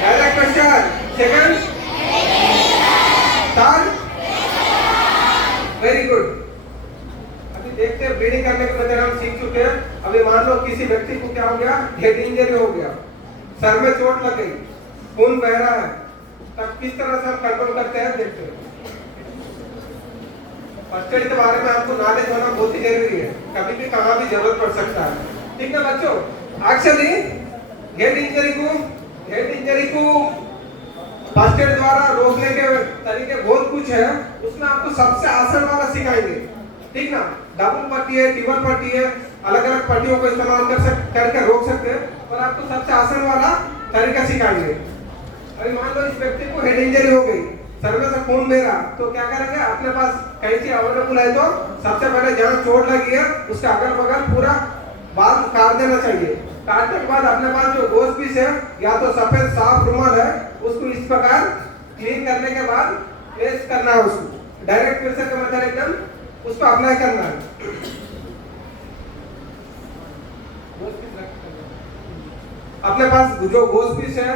Direct pressure, second, third, very good. अभी देखते हैं ब्लीडिंग करने के मेथड हम सीख चुके हैं। अभी मान लो किसी व्यक्ति को क्या हो गया, हेड इंजरी हो गया, सर में चोट लग गई, खून बह रहा है, तब किस तरह से हम कंट्रोल करते हैं देखते हैं। फर्स्ट एड के बारे में आपको नॉलेज होना बहुत ही जरूरी है, कभी भी कहाँ भी जरूरत पड़ सकता है। ठीक है बच्चों? एक्चुअली हेड इंजरी को फर्स्ट एड द्वारा रोकने के तरीके बहुत कुछ है, उसमें आपको सबसे आसान वाला सिखाएंगे। ठीक ना? डबल पट्टी है, ट्रिपल पट्टी है, अलग अलग पट्टियों को इस्तेमाल करके रोक सकते हैं, पर आपको सबसे आसान वाला तरीका सिखाएंगे। अभी मान लो इस व्यक्ति को हेड इंजरी हो गई, सर में से खून बह रहा, तो क्या करेंगे, अपने पास कैंची अवेलेबल है तो सबसे पहले जहाँ चोट लगी है उसका अगल बगल पूरा बाल काट देना चाहिए। काटने के बाद अपने पास जो गोश पीस है या तो सफेद साफ रुमाल है उसको इस प्रकार क्लीन करने के बाद पेस्ट करना है, उसको डायरेक्ट प्रेशर के मतलब एकदम उसको अप्लाई करना है। अपने पास जो गोश पीस है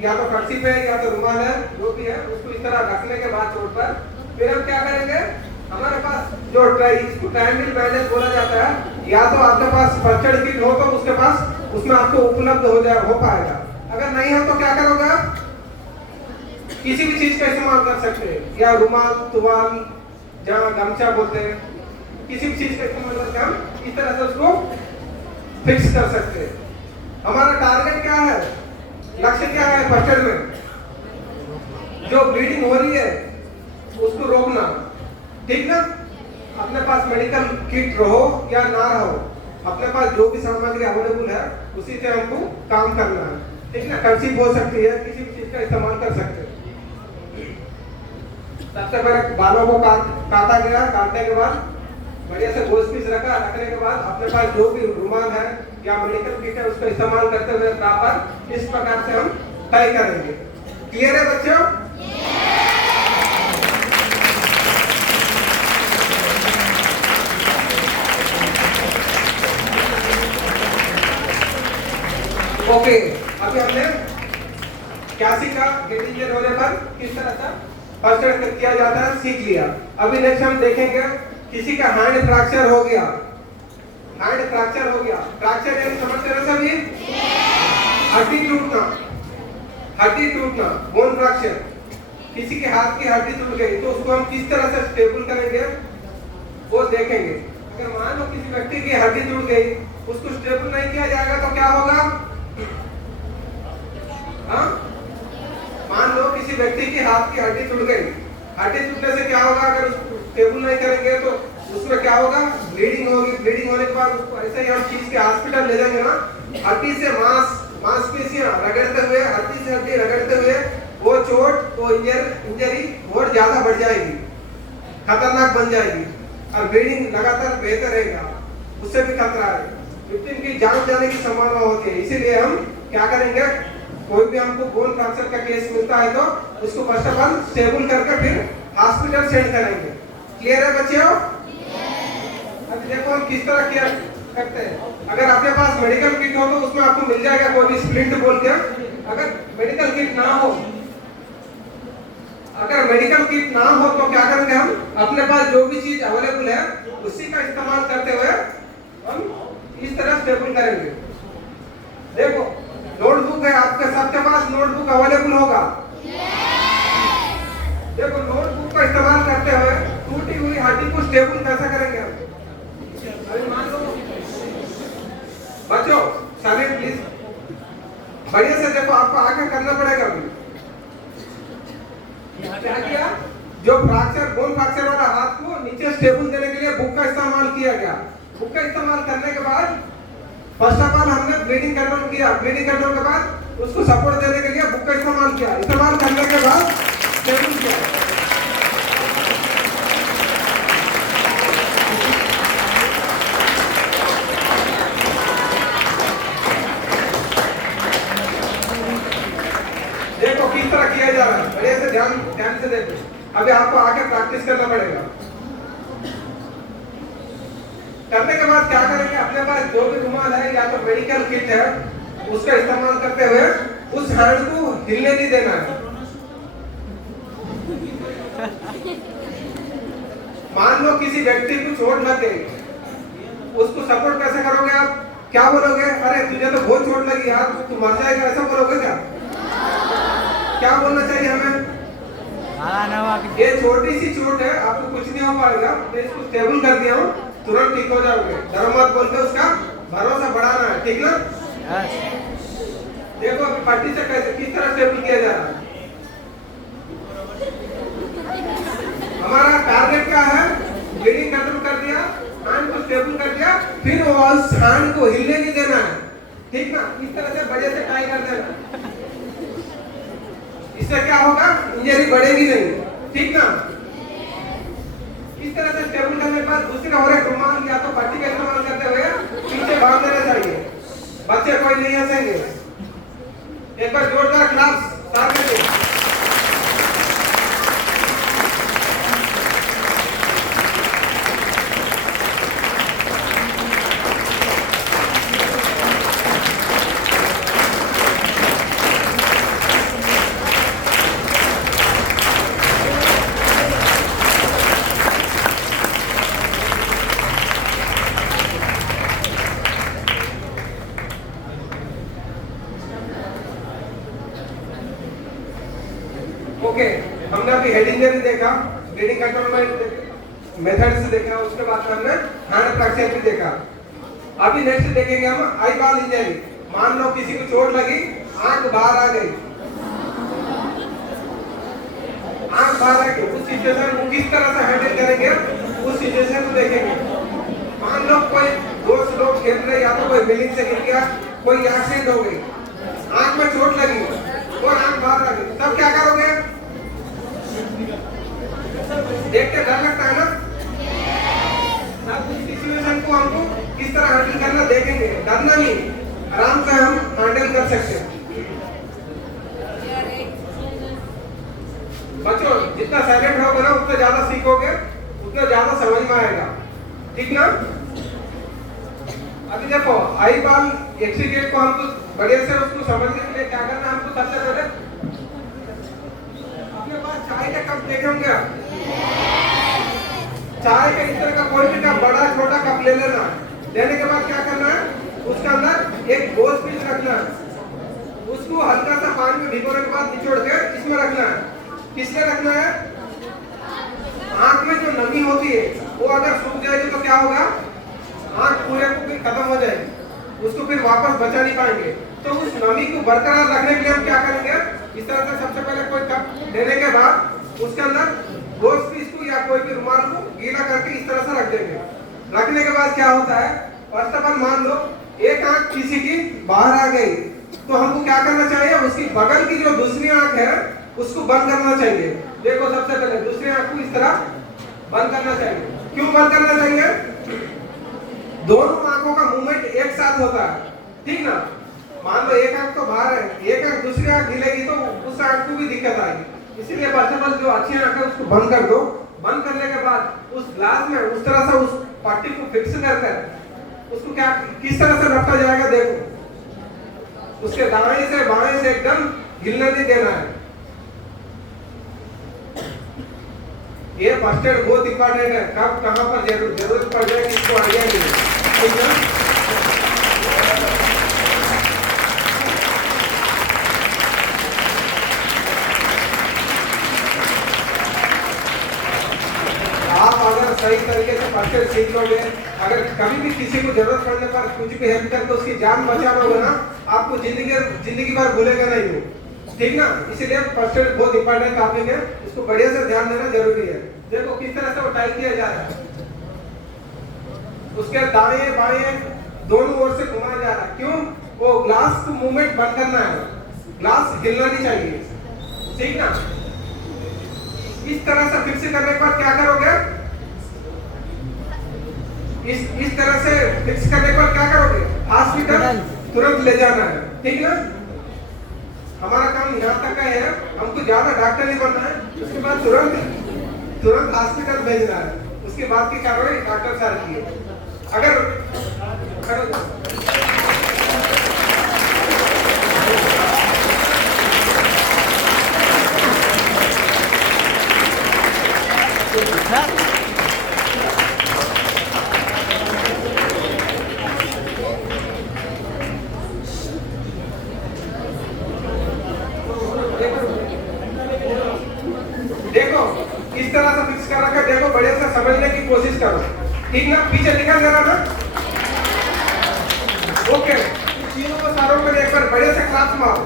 या तो फर्सी पे या तो रुमाल है, जो भी है उसको इस तरह रखने के बाद चोट पर फिर हम क्या करेंगे, हमारे पास जो इसको ट्रायंगल बैंडेज बोला जाता है, या तो आपके पास फर्स्ट एड किट हो तो उसके पास उसमें आपको उपलब्ध हो पाएगा। अगर नहीं हो तो क्या करोगे आप, किसी भी चीज का इस्तेमाल कर सकते हैं, या रुमाल, तुवाल, जहाँ गमछा बोलते हैं, किसी भी चीज का इस्तेमाल करके हम इस तरह से उसको फिक्स कर सकते हैं। हमारा टारगेट क्या है, लक्ष्य क्या है फर्स्ट एड में, जो ब्लीडिंग हो रही है उसको रोकना, ठीक ना। अपने पास मेडिकल किट रहो या ना रहो, अपने पास जो भी सामग्री अवेलेबल है उसी से हमको काम करना है, ठीक ना। कर्ची हो सकती है, किसी भी चीज का इस्तेमाल कर सकते हैं। सबसे पहले बालों को काटा गया, काटने के बाद बढ़िया से गोश पीस रखने के बाद अपने पास जो भी रुमाल है या मेडिकल किट है उसका इस्तेमाल करते हुए प्रॉपर इस प्रकार से हम तय करेंगे। क्लियर है बच्चों? ओके, अभी हमने क्या सीखा, हेड इंजरी होने पर किस तरह से फर्स्ट एड किया जाता है सीख लिया। अभी नेक्स्ट हम देखेंगे किसी का हैंड फ्रैक्चर हो गया, हैंड फ्रैक्चर हो गया, फ्रैक्चर यानी समझते हैं सभी, हड्डी टूटना, बोन फ्रैक्चर। किसी के हाथ की हड्डी टूट गई तो उसको हम किस तरह से स्टेबल करेंगे वो देखेंगे। अगर मान लो किसी व्यक्ति की हड्डी टूट गई, उसको स्टेबल नहीं किया जाएगा तो क्या होगा, हाँ? मान लो किसी व्यक्ति की हाथ की हड्डी टूट गई, हड्डी टूटने से क्या होगा, अगर उसको स्टेबल नहीं करेंगे तो उसमें क्या होगा, ब्लीडिंग होगी। ब्लीडिंग होने के बाद उसको ऐसे ही हम चीज के हॉस्पिटल ले जाएंगे ना, हड्डी से मांसपेशियां रगड़ते हुए, हड्डी से हड्डी रगड़ते हुए वो चोट, वो इंजरी और ज्यादा बढ़ जाएगी, खतरनाक बन जाएगी और ब्लीडिंग लगातार बहते रहेगा, उससे भी खतरा है, विक्टिम की जान जाने की संभावना होती है। इसीलिए हम क्या करेंगे, कोई भी हमको बोन फ्रैक्चर का केस मिलता है तो उसको फर्स्ट ऑफ ऑल स्टेबल करके फिर हॉस्पिटल सेंड करेंगे। क्लियर है बच्चों? अब देखो हम किस तरह किया करते हैं। अगर आपके पास मेडिकल किट हो तो उसमें आपको मिल जाएगा कोई भी स्प्लिंट बोल के। अगर मेडिकल किट ना हो, तो क्या करेंगे, हम अपने पास जो भी चीज अवेलेबल है उसी का इस्तेमाल करते हुए हम इस तरह स्टेबल करेंगे। देखो नोटबुक है आपके, सबके पास नोटबुक अवेलेबल होगा। देखो नोटबुक का इस्तेमाल करते हुए टूटी हुई हड्डी को स्टेबल कैसे करेंगे हम। अभी मान लो बच्चों, साइलेंट प्लीज, बढ़िया से देखो, आपको आगे करना पड़ेगा। अभी क्या किया, जो फ्रैक्चर, बोन फ्रैक्चर वाला हाथ को नीचे स्टेबल देने के लिए बुक का इस्तेमाल किया गया। बुक का इस्तेमाल करने के बाद फर्स्ट ऑफ ऑल हमने ब्लीडिंग कंट्रोल किया, ब्लीडिंग कंट्रोल के बाद उसको सपोर्ट देने के लिए बुक का इस्तेमाल किया, इस्तेमाल करने के बाद स्टेबल किया। देखो किस तरह किया जा रहा है, बढ़िया से ध्यान से देखो। अभी आपको आगे प्रैक्टिस करना पड़ेगा। करने के बाद क्या करेंगे, अपने पास जो भी रुमाल है या तो मेडिकल किट है उसका इस्तेमाल करते हुए उस हैंड को हिलने नहीं देना है। मान लो किसी व्यक्ति को चोट लग गई, उसको सपोर्ट कैसे करोगे आप, क्या बोलोगे, अरे तुझे तो बहुत चोट लगी यार, तू मर जाएगा, ऐसा बोलोगे क्या? क्या बोलना चाहिए हमें, ये छोटी सी चोट है, आपको कुछ नहीं हो पाएगा, मैं इसको स्टेबल कर दिया हूँ, तुरंत ठीक हो जाओगे, डरो मत बोल के उसका भरोसा बढ़ाना है, ठीक ना। देखो अभी पट्टी से कैसे किस तरह स्टेबल किया जा रहा है। हमारा टारगेट क्या है, ब्लीडिंग कंट्रोल कर दिया, हैंड को स्टेबल कर दिया, फिर वो उस हैंड को हिलने नहीं देना है, ठीक ना। इस तरह से बढ़िया से टाई कर देना। उससे क्या होगा, इंजरी बढ़ेगी नहीं, ठीक ना। इस तरह से स्टेबल करने के बाद दूसरे और एक रुमाल या तो पट्टी का इस्तेमाल करते हुए पीछे बांध देना चाहिए। बच्चे कोई नहीं हंसेंगे। एक बार जोरदार क्लास स्टार्ट करिए। ओके, हमने अभी हेड इंजरी देखा, ब्लीडिंग कंट्रोल मेथड्स देखा, उसके बाद हमने हैंड फ्रैक्चर भी देखा। अभी नेक्स्ट देखेंगे हम आई बॉल इंजरी। मान लो किसी को चोट लगी, आंख बाहर आ गई, आंख बाहर आ गई, उस सिचुएशन को किस तरह से हैंडल करेंगे, उस सिचुएशन को देखेंगे। मान लो कोई दोस्त लोग खेल रहे, या तो कोई बिल्डिंग से गिर गया, कोई एक्सीडेंट हो गई, आंख में चोट लगी और आंख बाहर आ गई, तब क्या करोगे? देख के डर लगता है ना? तब उस सिचुएशन को हमको किस तरह हैंडल करना देखेंगे। डरना नहीं, आराम से हम हैंडल कर सकते हैं। बच्चों, जितना साइलेंट रहोगे ना, उतना ज्यादा सीखोगे, उतना ज्यादा समझ में आएगा, ठीक ना। अभी देखो, आई बॉल एक्सीडेंट को हमको बढ़िया से उसको समझने के लिए क्या करना है, हमको सबसे पहले अपने पास चाय का कप देखे होंगे। चाय का इस तरह का कोई भी कप, बड़ा छोटा कप ले लेना। लेने के बाद क्या करना है, उसके अंदर एक गोल पीस रखना है, उसको हल्का सा पानी में भिगोने के बाद निचोड़ के इसमें रखना है। किसमें रखना है? आंख में जो नमी होती है वो अगर सूख जाएगी तो क्या होगा, आंख पूरे को फिर खत्म हो जाएगी, उसको फिर वापस बचा नहीं पाएंगे। तो उस नमी को बरकरार रखने के लिए हम क्या करेंगे, इस तरह से सबसे पहले कोई कप लेने के बाद उसके अंदर गोश्त पीस को या कोई भी रुमाल को गीला करके इस तरह से रख देंगे। रखने के बाद क्या होता है, फर्स्ट ऑफ ऑल मान लो एक आंख किसी की बाहर आ गई, तो हमको क्या करना चाहिए, उसकी बगल की जो दूसरी आंख है उसको बंद करना चाहिए। देखो, सबसे पहले दूसरी आंख को इस तरह बंद करना चाहिए। क्यों बंद करना चाहिए? दोनों आंखों का मूवमेंट एक साथ होता है, ठीक ना। मान लो एक आंख तो बाहर है, एक आंख दूसरी आंख हिलेगी तो उस आंख को भी दिक्कत आएगी। इसीलिए फर्स्ट ऑफ ऑल जो अच्छी आंख है उसको बंद कर दो। बंद करने के बाद उस ग्लास में उस तरह से उस पट्टी को फिक्स कर उसको क्या किस तरह से रखा जाएगा, देखो, उसके दाएं से बाएं से एकदम हिलने नहीं देना है। ये फर्स्ट एड बहुत इंपॉर्टेंट है, कब कहां पर जरूरत पड़ जाएगी इसको आइडिया नहीं है, ठीक है। आप अगर सही तरीके से फर्स्ट एड सीख लोगे, अगर कभी भी किसी को जरूरत पड़ने पर कुछ भी हेल्प करके उसकी जान बचा लोगे ना, आपको जिंदगी भर भूलेगा नहीं हो, ठीक ना। इसीलिए फर्स्ट एड बहुत इंपॉर्टेंट टॉपिक है, इसको बढ़िया से ध्यान देना जरूरी है। देखो किस तरह से वो टाई किया जा रहा है, उसके दाएं बाएं दोनों ओर से घुमाया जा रहा है। क्यों? वो ग्लास को मूवमेंट बंद करना है, ग्लास हिलना नहीं चाहिए, ठीक ना। इस तरह से फिक्स करने के बाद क्या करोगे, इस तरह से फिक्स करने के बाद क्या करोगे, हॉस्पिटल तुरंत ले जाना है, ठीक ना। हमारा काम यहाँ तक का है, हमको ज्यादा डॉक्टर नहीं बनना है, उसके बाद तुरंत हॉस्पिटल भेजना है, उसके बाद की कार्रवाई डॉक्टर साहब की है। अगर देखो इस तरह से फिक्स कर रखा, देखो बढ़िया से समझने की कोशिश करो, ठीक ना। पीछे निकल जा रहा ना, ओके। तीनों को सारों को एक बार बढ़िया से क्लास मारो।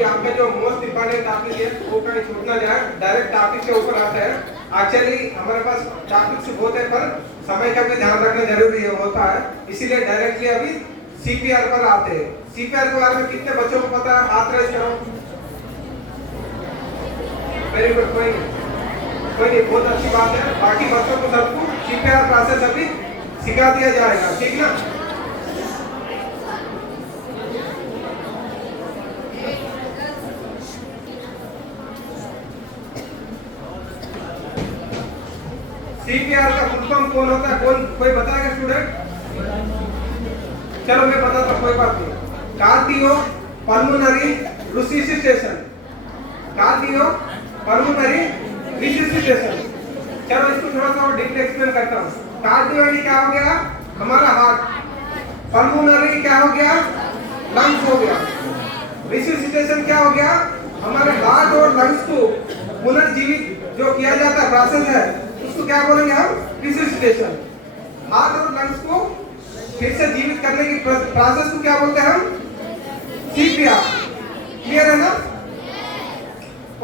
अभी आपका जो मोस्ट इंपॉर्टेंट टॉपिक है वो कहीं छूट ना जाए, डायरेक्ट टॉपिक के ऊपर आते हैं। एक्चुअली हमारे पास टॉपिक्स बहुत है पर समय का भी ध्यान रखना जरूरी होता है, इसीलिए डायरेक्टली अभी सीपीआर पर आते हैं। सीपीआर के बारे में कितने बच्चों को पता है? हाथ रेज करो। वेरी गुड, कोई नहीं, बहुत अच्छी बात है। बाकी बच्चों को सबको सीपीआर क्लासेस अभी सिखा दिया जाएगा, ठीक ना? सीपीआर का फुल फॉर्म कौन होता है? कोई बताएगा स्टूडेंट? चलो मैं बताता हूँ, कोई बात नहीं। Cardio pulmonary resuscitation, cardio pulmonary resuscitation. चलो इसको थोड़ा सा और डीपली एक्सप्लेन करता हूँ। कार्डियो यानी क्या हो गया? हमारा हार्ट। पल्मोनरी क्या हो गया? लंग्स हो गया। रिससिटेशन क्या हो गया? हमारे हार्ट और लंग्स को पुनर्जीवित जो किया जाता है प्रोसेस है, उसको क्या बोलेंगे हम? रिससिटेशन। हार्ट और लंग्स को फिर से जीवित करने की प्रोसेस को क्या बोलते हैं हम? सीपीआर। क्लियर है ना?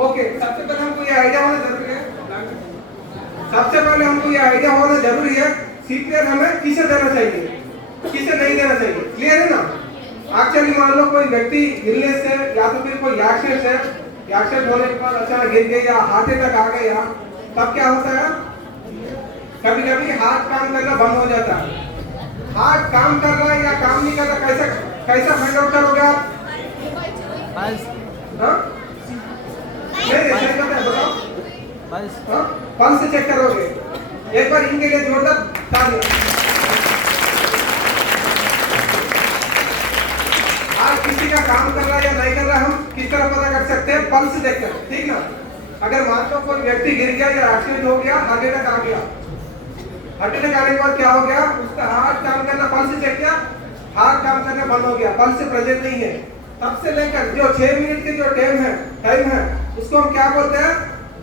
ओके, सबसे पहले हमको ये आइडिया होना जरूरी है। सीपीआर हमें किसे देना चाहिए, किसे नहीं देना चाहिए। क्लियर है ना? एक्चुअली मान लो कोई व्यक्ति इलनेस से या तो फिर कोई एक्सीडेंट है, एक्सीडेंट होने के बाद अचानक गिर गया या हार्ट अटैक आ गया, तब क्या होता है? कभी कभी हार्ट काम करना बंद हो जाता है। हार्ट काम कर रहा है या काम नहीं कर रहा, कैसा फाइंड आउट करोगे आप? पल्स से चेक करोगे। एक बार इनके लिए जोरदार तालियां। हार्ट किसी का काम कर रहा है या नहीं कर रहा, हम किस तरह पता कर सकते हैं? पल्स देखकर, ठीक ना? अगर मान लो कोई व्यक्ति गिर गया या एक्सीडेंट हो गया, हार्ट अटैक आ गया, हार्ट अटैक आने के बाद क्या हो गया? उसका हार्ट काम करना, पल्स चेक किया, हार्ट काम करना बंद हो गया, पल्स प्रेजेंट नहीं है। तब से लेकर जो 6 मिनट के जो टाइम है उसको हम क्या बोलते हैं?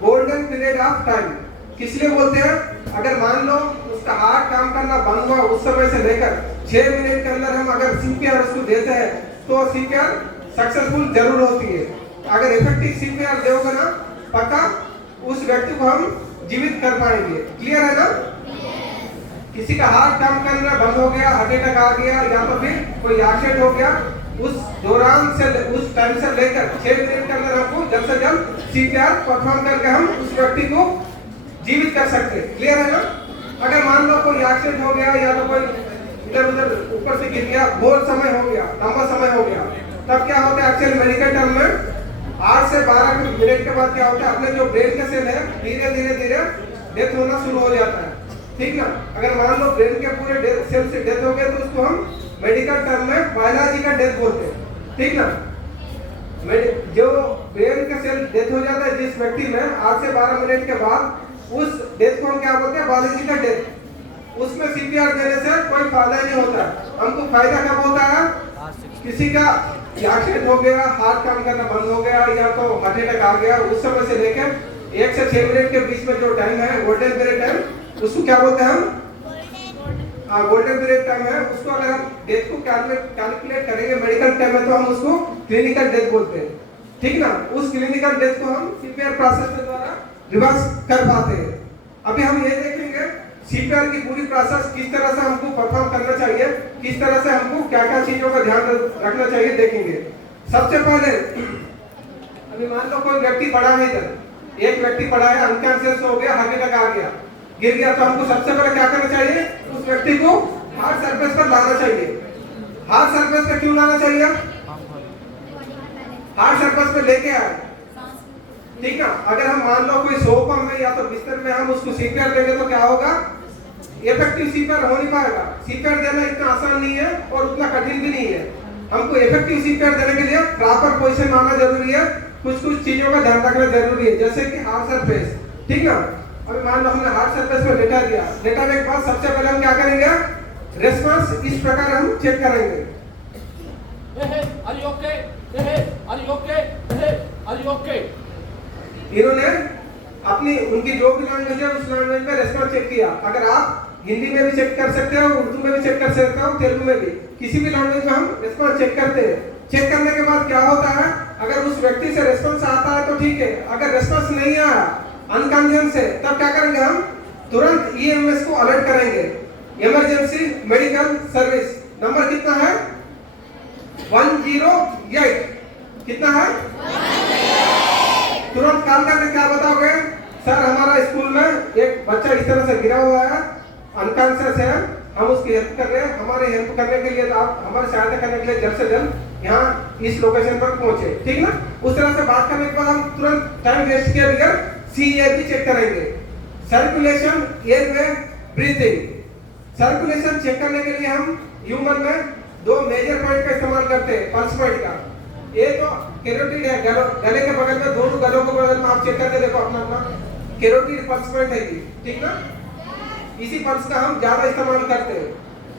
Golden period of time. किस लिए बोलते हैं? अगर मान लो उसका हार्ट काम करना बंद हुआ, उस समय से लेकर 6 मिनट के अंदर हम अगर सीपीआर उसको देते हैं तो सीपीआर सक्सेसफुल जरूर होती है। अगर इफेक्टिव सीपीआर दोगे ना, पक्का उस व्यक्ति को हम जीवित कर पाएंगे। क्लियर है ना? किसी का हार्ट काम करना बंद हो गया, हार्ट अटैक आ गया या तो फिर कोई एक्सीडेंट हो गया, उस दौरान से उस टाइम से लेकर 6 मिनट के अंदर हमको जल्द से जल्द सीपीआर परफॉर्म करके हम उस व्यक्ति को जीवित कर सकते हैं। क्लियर है ना? अगर मान लो कोई एक्सीडेंट हो गया या तो कोई इधर उधर ऊपर से गिर गया, बहुत समय हो गया, लंबा समय हो गया, तब क्या होता है? एक्चुअली मेडिकल टर्म में 8 से 12 मिनट के बाद क्या होता है? अपने जो ब्रेन के सेल है धीरे-धीरे डेथ होना शुरू हो जाता है, ठीक ना? अगर मान लो ब्रेन के पूरे सेल से डेथ हो गए तो उसको हम मेडिकल टर्म में बायोलॉजिकल डेथ बोलते हैं, ठीक ना? जो ब्रेन के सेल डेथ हो जाता है जिस व्यक्ति में 8 से 12 मिनट के बाद, उस डेथ को हम क्या बोलते हैं? Biological death. उसमें सीपीआर देने से कोई फायदा नहीं होता। हमको फायदा कब होता है? किसी का एक्सीडेंट हो गया, हार्ट काम करना बंद हो गया या तो हार्ट अटैक आ गया, उस समय से लेकर 1 से 6 मिनट के बीच में जो टाइम है, गोल्डन पीरियड टाइम, उसको क्या बोलते हैं हम? गोल्डन पीरियड टाइम है। उसको अगर हम डेथ को कैलकुलेट करेंगे मेडिकल टाइम में तो हम उसको क्लिनिकल डेथ बोलते हैं, ठीक ना? उस क्लिनिकल डेथ को हम सीपीआर प्रोसेस के द्वारा रिवर्स कर पाते हैं। अभी हम ये देखेंगे सीपीआर की पूरी प्रोसेस किस तरह से हमको परफॉर्म करना चाहिए, किस तरह से हमको क्या-क्या चीजों का ध्यान रखना चाहिए, देखेंगे। सबसे पहले अभी मान लो कोई व्यक्ति पड़ा है, इधर एक व्यक्ति पड़ा है, अनकॉन्शियस हो गया, हार्ट अटैक आ गया, गिर गया, तो हमको सबसे पहले क्या करना चाहिए? उस व्यक्ति को हार्ट सरफेस पर लाना चाहिए। हार्ट सरफेस पे क्यों लाना चाहिए? हार्ट सरफेस पे लेके आए, ठीक ना? अगर हम मान लो कोई सोफा में या तो बिस्तर में हम उसको सीपीआर देंगे तो क्या होगा? इफेक्टिव सीपीआर हो नहीं पाएगा। सीपीआर देना इतना आसान नहीं है और उतना कठिन भी नहीं है। हमको इफेक्टिव सीपीआर देने के लिए प्रॉपर पोजीशन आना जरूरी है, कुछ चीजों का ध्यान रखना जरूरी है, जैसे कि हार्ट सरफेस, ठीक ना? अभी मान लो हमने हार्ट सरफेस पे लेटा दिया, लेटाने के बाद सबसे पहले हम क्या करेंगे? रेस्पॉन्स इस प्रकार हम चेक करेंगे। इन्होंने अपनी उनकी जो भी लैंग्वेज है उस लैंग्वेज में रेस्पॉन्स चेक किया। अगर आप हिंदी में भी चेक कर सकते हो, उर्दू में भी चेक कर सकते हो, तेलुगु में भी, किसी भी लैंग्वेज में हम रेस्पॉन्स चेक करते हैं। चेक करने के बाद क्या होता है? अगर उस व्यक्ति से रेस्पॉन्स आता है तो ठीक है, अगर रेस्पॉन्स नहीं आया अनकॉन्शियस है, तब क्या करेंगे हम? तुरंत ईएमएस को अलर्ट करेंगे। इमरजेंसी मेडिकल सर्विस नंबर कितना है? 108। कितना है? तुरंत कॉल करके क्या बताओगे? सर हमारा स्कूल में एक बच्चा इस तरह से गिरा हुआ है, अनकॉन्शियस है, हम उसकी हेल्प कर रहे हैं, हमारे हेल्प करने के लिए तो आप हमारी सहायता करने के लिए जल्द से जल्द यहाँ इस लोकेशन पर पहुंचे, ठीक ना? उस तरह से बात करने के बाद हम तुरंत टाइम वेस्ट किए बगैर CERP चेक करेंगे। Circulation, airway, breathing. Circulation check करने के लिए हम ह्यूमन में 2 मेजर पॉइंट का इस्तेमाल करते हैं, पल्स पॉइंट का। ये तो कैरोटिड है, गले के बगल में, दोनों गलों के बगल में आप चेक करके देखो अपना अपना कैरोटिड पल्स पॉइंट है ये, ठीक ना? इसी पल्स का हम ज्यादा इस्तेमाल करते हैं,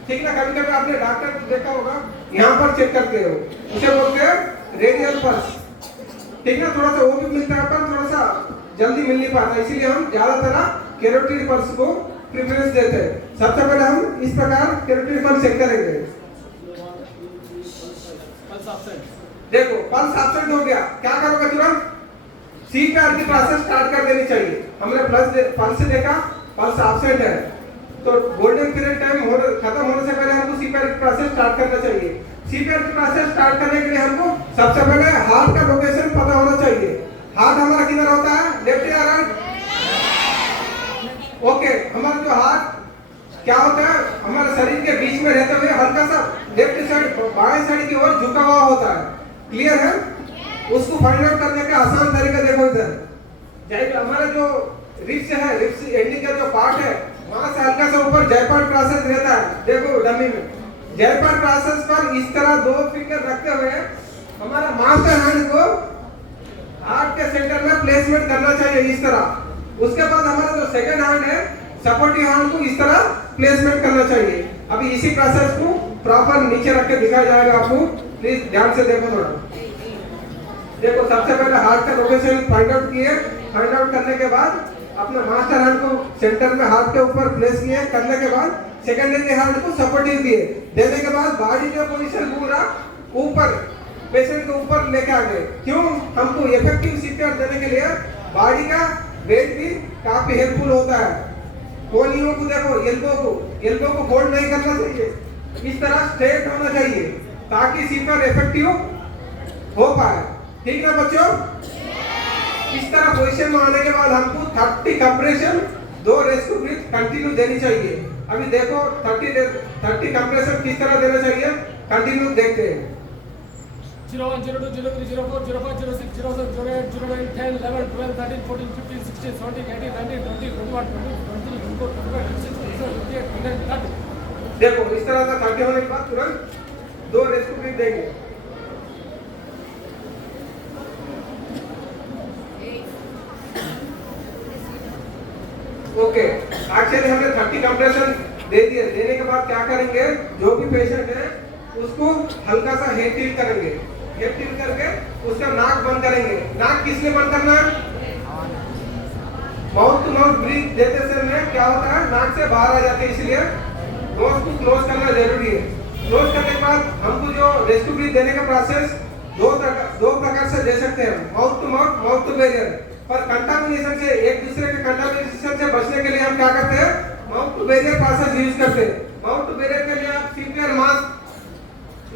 ठीक ना? कभी कभी आपने डॉक्टर को देखा होगा, यहाँ पर चेक करते हो, उसे बोलते हैं रेडियल पल्स, ठीक ना? थोड़ा सा वो भी मिलता है पर थोड़ा सा जल्दी मिल नहीं पाता, इसीलिए हम ज्यादातर कैरोटिड पल्स को प्रेफरेंस देते हैं। सबसे पहले हम इस प्रकार कैरोटिड पल्स चेक करेंगे। देखो पल्स एब्सेंट हो गया, क्या करोगे? तुरंत CPR की प्रोसेस स्टार्ट कर देनी चाहिए। हमने पल्स से देखा, पल्स एब्सेंट है, तो गोल्डन पीरियड टाइम खत्म होने से पहले हमको CPR की प्रोसेस स्टार्ट करना चाहिए। CPR की प्रोसेस स्टार्ट करने के लिए हमको सबसे पहले हार्ट का लोकेशन पता होना चाहिए। हार्ट हमारा किधर होता है? लेफ्ट या राइट? ओके, हमारा जो हार्ट क्या होता है, हमारे शरीर के बीच में रहते हुए हल्का सा लेफ्ट साइड, बाएं साइड की ओर झुका हुआ होता है। क्लियर है? उसको फाइंड आउट करने का आसान तरीका देखो इधर। जैसे हमारा जो रिब्स है, रिब्स एंडिंग का जो पार्ट है, वहां से हल्का सा ऊपर जयपार्ट प्रोसेस रहता है। देखो डमी में जयपार्ट प्रोसेस पर इस तरह 2 फिंगर रखते हुए हमारा मास्टर हैंड को हार्ट के सेंटर में प्लेसमेंट करना चाहिए इस तरह। उसके बाद हमारा जो सेकंड हैंड है, सपोर्टिव हैंड को इस तरह प्लेसमेंट करना चाहिए। अभी इसी प्रोसेस को प्रॉपर नीचे रख के दिखाया जाएगा आपको, प्लीज ध्यान से देखो थोड़ा। देखो सबसे पहले हार्ट का लोकेशन फाइंड आउट किए, फाइंड आउट करने के बाद अपना मास्टर हैंड को सेंटर में हार्ट के ऊपर प्लेस किए, करने के बाद सेकेंडरी हैंड को सपोर्टिव दिए, देने के बाद बॉडी का पोजीशन पूरा ऊपर पेशेंट के ऊपर लेके आ गए। क्यों? हमको इफेक्टिव CPR देने के लिए बॉडी का वेट भी काफी हेल्पफुल होता है। कोहनियों को देखो, एल्बो को फोल्ड नहीं करना चाहिए, इस तरह स्ट्रेट होना चाहिए ताकि CPR इफेक्टिव हो पाए, ठीक ना बच्चों? इस तरह पोजीशन में आने के बाद हमको 30 कंप्रेशन, 2 रेस्क्यू ब्रीथ कंटिन्यू देनी चाहिए। अभी देखो 30 कंप्रेशन किस तरह देना चाहिए, कंटिन्यू देखते हैं। 01, 02, 03, 04, 05, 06, 07, 08, 09, 10, 11, 12, 13, 14, 15, 16, 17, 18, 19, 20, 21, 22, 23, 24, 25, 26, 27, 28, 29, 30। देखो इस तरह का 30 होने के बाद तुरंत 2 रेस्क्यू ब्रीथ देंगे। ओके, एक्चुअली हमने 30 कंप्रेशन दे दिए। देने के बाद क्या करेंगे, जो भी पेशेंट है उसको हल्का सा हेड टिल्ट करेंगे, हेड टिल्ट करके उसका नाक बंद करेंगे। नाक किस लिए बंद करना है? माउथ टू माउथ ब्रीथ देते समय क्या होता है, नाक से बाहर आ जाते हैं, इसलिए नोज को क्लोज करना जरूरी है। क्लोज करने के बाद हमको जो रेस्क्यू ब्रीथ देने का प्रोसेस दो प्रकार से दे सकते हैं, mouth to mouth, mouth to barrier. पर कंटामिनेशन से, एक दूसरे के कंटामिनेशन से बचने के लिए हम क्या करते हैं, mouth to barrier process use करते हैं। माउथ टू बेरियर के लिए आप CPR मास्क,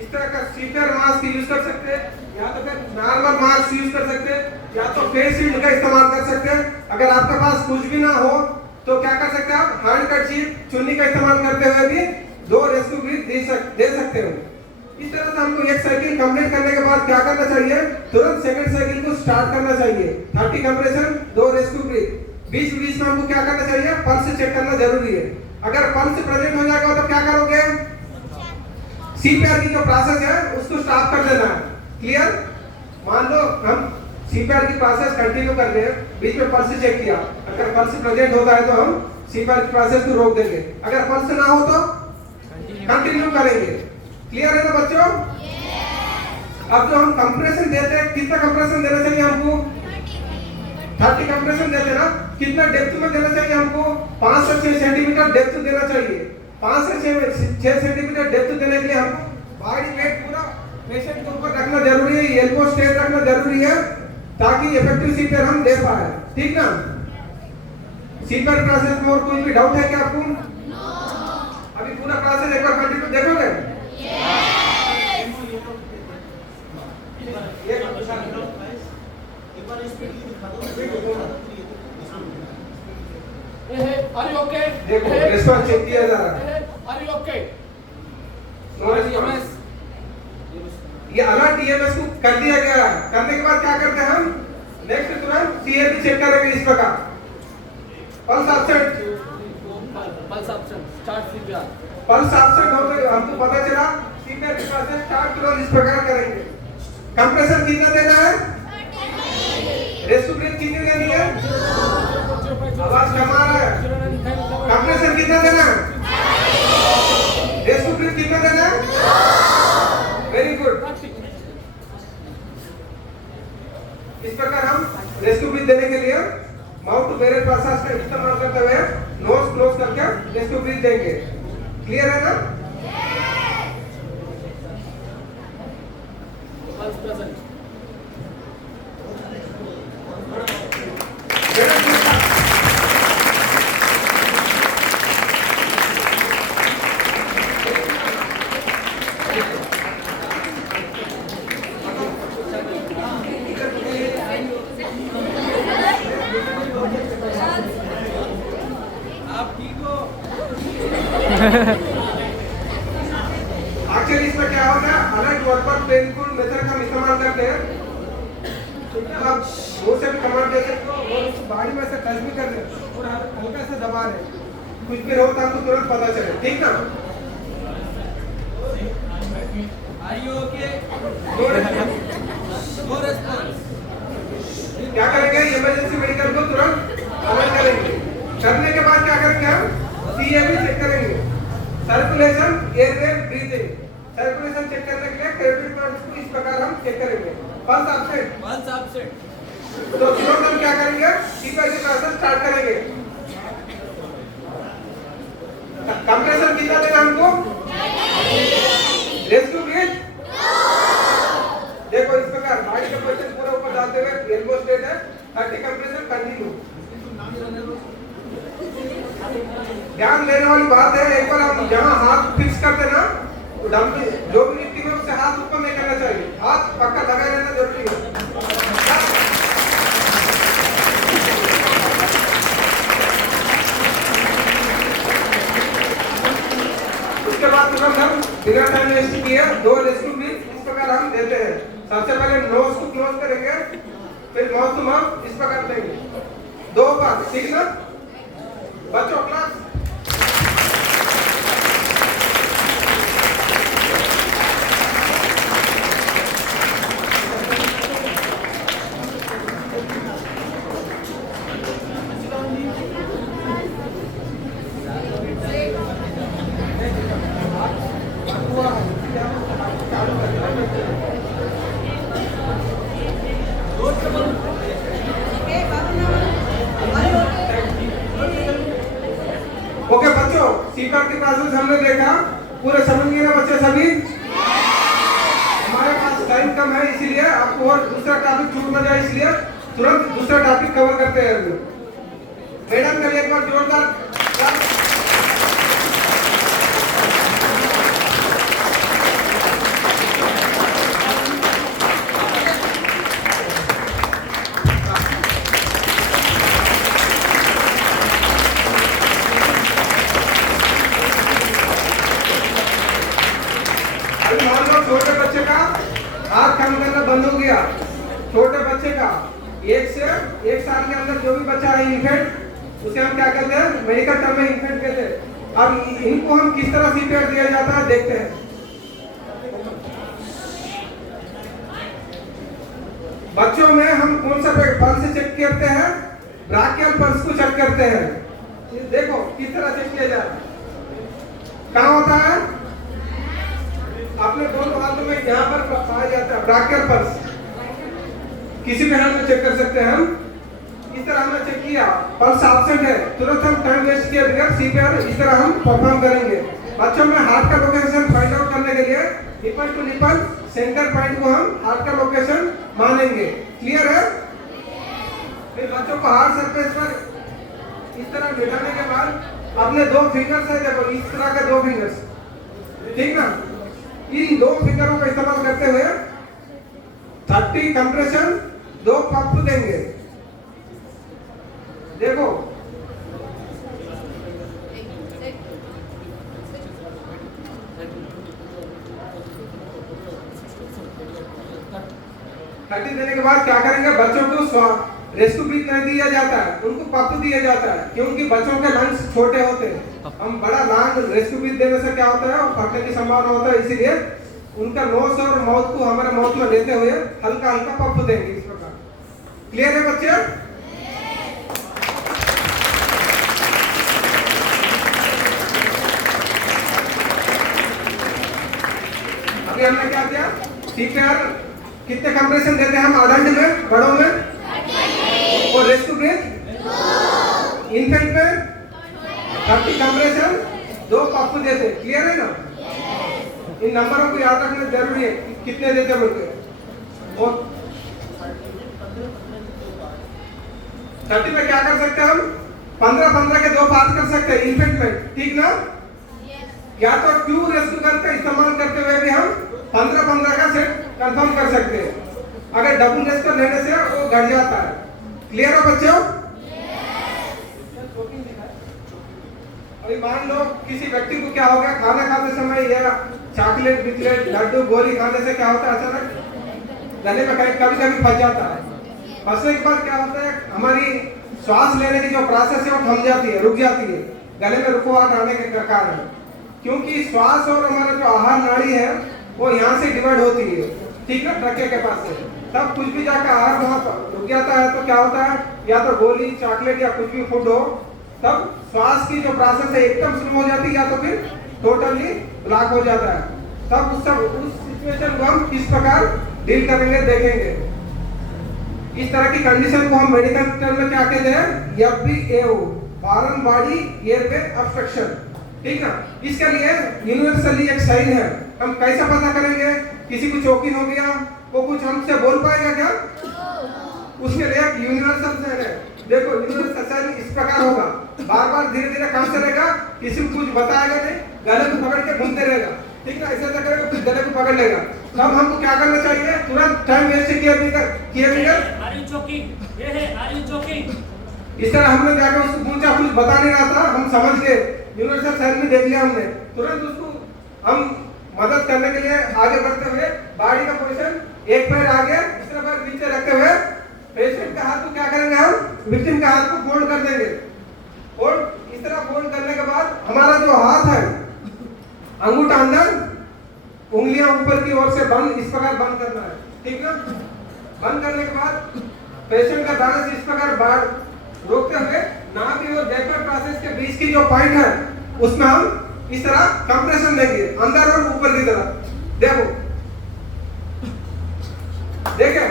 इस तरह का CPR मास्क यूज कर सकते हैं, या तो फिर नॉर्मल मास्क यूज कर सकते हैं, या तो फेस शील्ड का इस्तेमाल कर सकते हैं। अगर आपके पास कुछ भी ना हो तो क्या कर सकते हैं आप, हैंड कर्चीफ, चुन्नी का इस्तेमाल करते हुए भी 2 रेस्क्यू ब्रीथ दे सकते हो। इस तरह से हमको एक साइकिल कंप्लीट करने के बाद क्या करना चाहिए, तुरंत सेकंड साइकिल को स्टार्ट करना चाहिए। 30 कंप्रेशन, 2 रेस्क्यू ब्रीथ। बीच बीच में हमको क्या करना चाहिए, पल्स चेक करना जरूरी है। अगर पल्स प्रेजेंट हो जाएगा तो क्या करोगे, CPR की जो प्रोसेस है उसको स्टॉप कर देना है। क्लियर? मान लो हम CPR की प्रोसेस कंटिन्यू कर रहे हैं, बीच में पल्स चेक किया, अगर पल्स प्रेजेंट होता है तो हम CPR की प्रोसेस को रोक देंगे, अगर पल्स ना हो तो कंटिन्यू करेंगे। क्लियर है ना बच्चों? अब जो हम कंप्रेशन देते हैं, कितना कंप्रेशन देना चाहिए हमको, 30 कंप्रेशन देते हैं ना, कितना डेप्थ में देना चाहिए हमको, 5 से 6 सेंटीमीटर डेप्थ देना चाहिए। 5 से 6 सेंटीमीटर डेप्थ देने के लिए हमको बॉडी वेट पूरा पेशेंट के ऊपर रखना जरूरी है, एल्बो स्ट्रेट रखना जरूरी है ताकि इफेक्टिव सीपीआर हम दे पाए, ठीक ना। सीपीआर प्रोसेस में और कोई भी डाउट है क्या आपको? अभी पूरा प्रोसेस एक बार कंटिन्यू देखोगे? Are you okay? देखो रिस्पांस चेक किया जा रहा है। Are you okay? No response. ये अलर्ट ईएमएस को कर दिया गया है। करने के बाद क्या करते हैं हम? नेक्स्ट तुरंत सीएबी चेक करेंगे इस प्रकार। Pulse absent. Pulse absent. Start CPR. Pulse absent हो गए, हमको पता चला सीपीआर के पास स्टार्ट तुरंत इस प्रकार करेंगे। कंप्रेसर कितना देना है? रेस्ट टू ब्रीथ कितनी देनी है? आवाज कम आ रहा है। कंप्रेसर कितना देना है? रेस्ट टू ब्रीथ कितना देना है? Very good. इस प्रकार हम रेस्ट टू ब्रीथ देने के लिए माउथ टू बेरल प्रोसेस का इस्तेमाल करते हुए नोज क्लोज करके रेस्ट टू ब्रीथ देंगे। क्लियर है ना? Pulse present. एक्चुअली इसमें क्या होता है, अलग वर्कर पेनफुल मेथड का हम इस्तेमाल करते हैं। आप वो से भी कमांड दे सकते हो और उस बॉडी में से टच भी कर रहे हैं और हल्का सा दबा रहे हैं, कुछ भी हो तो हमको तुरंत पता चले, ठीक ना। क्या करेंगे? इमरजेंसी मेडिकल को तुरंत अलर्ट करेंगे। करने के बाद क्या करेंगे? हम सीएबी चेक करेंगे, circulation, air rate, breathing. Circulation check करने के लिए क्रेडिट पॉइंट्स को इस प्रकार हम चेक करेंगे। Pulse absent. तो तुरंत हम क्या करेंगे? सीपीआर की प्रोसेस स्टार्ट करेंगे। कंप्रेशन कितना देना हमको? Rest to breathe. देखो इस प्रकार बॉडी का पोजीशन पूरा ऊपर डालते हुए एल्बो स्ट्रेट है, 30 कंप्रेशन कंटिन्यू। ध्यान देने वाली बात है, एक बार हम जहां हाथ फिक्स करते ना तो डंपिंग जो भी लिफ्टिंग है उससे हाथ ऊपर नहीं करना चाहिए, हाथ पक्का लगाए रहना जरूरी है। उसके बाद तुरंत हम बिना टाइम वेस्ट किए 2 रेस्क्यू भी इस प्रकार हम देते हैं। सबसे पहले नोज को क्लोज करेंगे, फिर माउथ टू माउथ इस प्रकार देंगे 2 बार, ठीक ना बच्चों? क्लास ओके बच्चों, सीपीआर की प्रोसेस हमने देखा, पूरे समझ गए ना बच्चे सभी? हमारे पास टाइम कम है इसीलिए आपको और दूसरा टॉपिक छूट ना जाए, इसलिए तुरंत दूसरा टॉपिक कवर करते हैं। मैडम के लिए एक बार जोरदार छोटे बच्चे का हाथ काम करना बंद हो गया। छोटे बच्चे का 1 से 1 साल के अंदर जो भी बच्चा है इन्फेंट, उसे हम क्या कहते हैं? मेडिकल टर्म में इन्फेंट कहते हैं। अब इनको हम किस तरह सीपीआर दिया जाता है देखते हैं। बच्चों में हम कौन सा पल्स चेक करते हैं? ब्राकियल पल्स को चेक करते हैं। देखो किस तरह चेक किया जाता है। कहाँ होता है? अपने दोनों हाथों में यहाँ पर पाया जाता है ब्राकियल पल्स। किसी भी हाथ में चेक कर सकते हैं हम। इस तरह हमने चेक किया, पल्स एब्सेंट है, तुरंत हम टाइम वेस्ट किए बगैर सीपीआर इस तरह हम परफॉर्म करेंगे। बच्चों में हार्ट का लोकेशन फाइंड आउट करने के लिए nipple to nipple, center point को हम हार्ट का लोकेशन मानेंगे। क्लियर है? फिर बच्चों को हार्ट सरफेस पर इस तरह बिठाने के बाद अपने 2 फिंगर्स है, देखो इस तरह के 2 फिंगर्स, ठीक ना, इन 2 फिंगरों का इस्तेमाल करते हुए 30 कंप्रेशन 2 पफ देंगे। देखो 30 देने के बाद क्या करेंगे, बच्चों को रेस्क्यू ब्रीथ नहीं दिया जाता है, उनको पफ दिया जाता है, क्योंकि बच्चों के लंग्स छोटे होते हैं। हम बड़ा लॉन्ग रेस्क्यू ब्रीथ देने से क्या होता है, फटने की संभावना होता है, इसीलिए उनका नोज और माउथ को हमारे माउथ में लेते हुए हल्का हल्का पफ देंगे इस प्रकार। क्लियर है बच्चे? अभी हमने क्या किया, सीपीआर कितने कंप्रेशन देते हैं हम अडल्ट में, बड़ों में, और रेस्क्यू ब्रीथ इन्फेंट में 30 कंप्रेशन 2 पफ देते। क्लियर है ना? इन नंबरों को याद रखना जरूरी है, कितने देते हैं बोलते। और 30 में क्या कर सकते हैं हम, 15-15 के 2 पास कर सकते हैं इन्फेंट में, ठीक ना? या तो ट्यूब रेस्क्यू करके इस्तेमाल करते हुए भी हम 15-15 का सेट कंफर्म कर सकते हैं। अगर डबल रेस्क्यू लेने से वो घट जाता है। क्लियर है बच्चों? अभी मान लो किसी व्यक्ति को क्या हो गया, खाना खाते समय या चॉकलेट बिस्किट लड्डू गोली खाने से क्या होता है, अचानक गले में कभी कभी फंस जाता है। फंसने के बाद क्या होता है, हमारी श्वास लेने की जो प्रोसेस है वो थम जाती है, रुक जाती है, गले में रुकावट आने के कारण, क्योंकि श्वास और हमारा जो आहार नाड़ी है वो यहाँ से डिवाइड होती है, ठीक है, ट्रके के पास से। तब कुछ भी जाकर आहार वहाँ रुक जाता है तो क्या होता है, या तो गोली चॉकलेट या कुछ भी फूड हो, तब श्वास की जो प्रोसेस है एकदम स्लो हो जाती है, या तो फिर टोटली ब्लॉक हो जाता है। तब उस सिचुएशन को हम किस प्रकार डील करेंगे देखेंगे। इस तरह की कंडीशन को हम मेडिकल टर्म में क्या कहते हैं, FBAO, foreign body airway obstruction, ठीक ना। इसके लिए यूनिवर्सली एक साइन है, हम कैसे पता करेंगे, किसी को चोकिंग हो गया वो कुछ हमसे बोल पाएगा क्या, उसके लिए एक यूनिवर्सल साइन है। देखो यूनिवर्सल साइन इस प्रकार होगा, बार बार धीरे धीरे काम करेगा, किसी को कुछ बताएगा नहीं, गले को पकड़ के घूमते रहेगा, ठीक ना, ऐसा करेगा फिर गले को पकड़ लेगा। तब हमको क्या करना चाहिए, तुरंत टाइम वेस्ट किए बिगर आर यू जोकिंग, ये है आर यू जोकिंग, इस तरह हमने जाकर उसको पूछा, कुछ बता नहीं रहा था, हम समझ गए, यूनिवर्सल साइन में देख लिया हमने, तुरंत उसको हम मदद करने के लिए आगे बढ़ते हुए बॉडी का पोजीशन, एक पैर आगे दूसरा पैर नीचे रखते हुए पेशेंट का हाथ को क्या करेंगे, हम विक्टिम का हाथ को फोल्ड कर देंगे। फोल्ड इस तरह फोल्ड करने के बाद हमारा जो हाथ है, अंगूठा अंदर, उंगलियां ऊपर की ओर से बंद, इस प्रकार बंद करना है, ठीक ना। बंद करने के बाद पेशेंट का बैलेंस इस प्रकार बाहर रोकते हुए नाक की और डेपर प्रोसेस के बीच की जो पॉइंट है उसमें हम इस तरह कंप्रेशन देंगे, अंदर और ऊपर की तरफ। देखो देखें,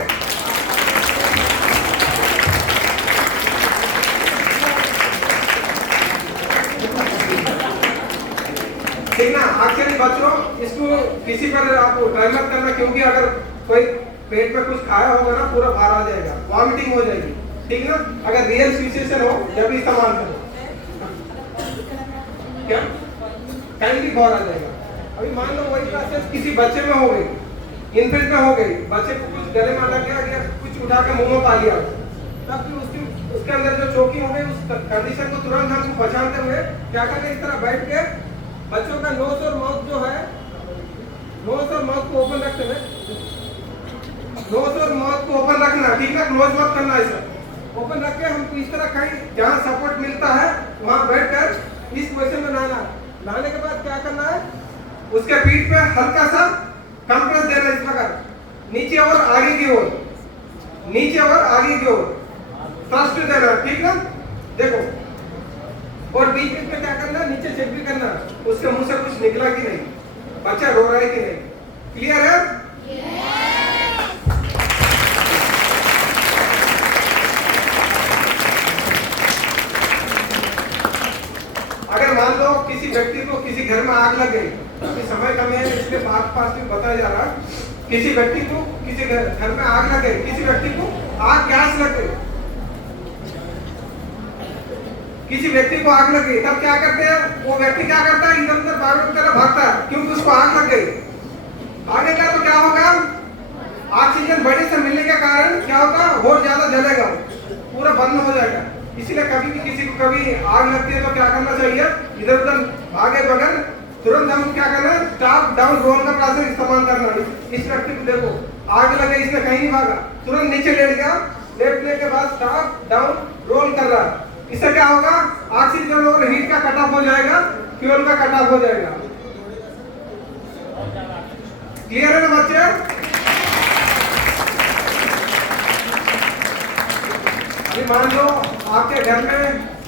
ठीक ना। एक्चुअली बच्चों इसको किसी पर आप ट्राई मत करना, क्योंकि अगर कोई पेट में कुछ खाया होगा ना पूरा बाहर आ जाएगा, वॉमिटिंग हो जाएगी, ठीक ना। अगर रियल सिचुएशन हो जब इस्तेमाल करो, क्या कहीं भी बाहर आ जाएगा। अभी मान लो वही प्रोसेस किसी बच्चे में हो गई, इन्फेंट में हो गई, बच्चे को कुछ गले में लग गया या कुछ उठा के मुंह में पा लिया, तब फिर उसके अंदर जो चोकिंग हो गई, उस कंडीशन को तुरंत हमको पहचानते हुए क्या करना, इस तरह बैठ के बच्चों का नोज और माउथ जो है, नोज और माउथ को ओपन रखते हुए, नोज और माउथ को ओपन रखना, ठीक है, क्लोज मत करना, ऐसा ओपन रख के हमको इस तरह कहीं जहाँ सपोर्ट मिलता है वहाँ बैठकर इस पोजीशन में लाना। लाने के बाद क्या करना है, उसके पीठ पे हल्का सा कंप्रेस देना, इस प्रकार नीचे और आगे की ओर, नीचे और आगे की ओर थ्रस्ट देना, ठीक है। देखो, और बीच बीच में क्या करना, नीचे चेक भी करना उसके मुंह से कुछ निकला कि नहीं, बच्चा रो रहा है कि नहीं। क्लियर है? अगर मान लो किसी व्यक्ति को किसी घर में आग लग गई, अभी समय कम है इसलिए फास्ट बताया जा रहा है। किसी व्यक्ति को किसी घर में आग लगे, किसी व्यक्ति को आग गैस लगे, किसी व्यक्ति को आग लगी तब क्या करते हैं? वो व्यक्ति क्या करता है? इधर उधर भागता है क्योंकि उसको आग लग गई। आगे का तो क्या होगा? ऑक्सीजन बॉडी से मिलने के कारण क्या होगा? और ज्यादा जलेगा, पूरा बंद हो जाएगा। इसलिए कभी भी किसी को कभी आग लगती है तो क्या करना चाहिए? इधर उधर भागे बगैर तुरंत हम क्या करना है? स्टॉप डाउन रोल का प्रोसेस इस्तेमाल करना। इस व्यक्ति को देखो आग लगे, इसने कहीं नहीं भागा, तुरंत नीचे लेट गया, लेटने के बाद स्टॉप डाउन रोल कर रहा है। इससे क्या होगा? ऑक्सीजन और हीट का कट ऑफ हो जाएगा, फ्यूल का कट ऑफ हो जाएगा। क्लियर है ना बच्चे? अभी मान लो आपके घर में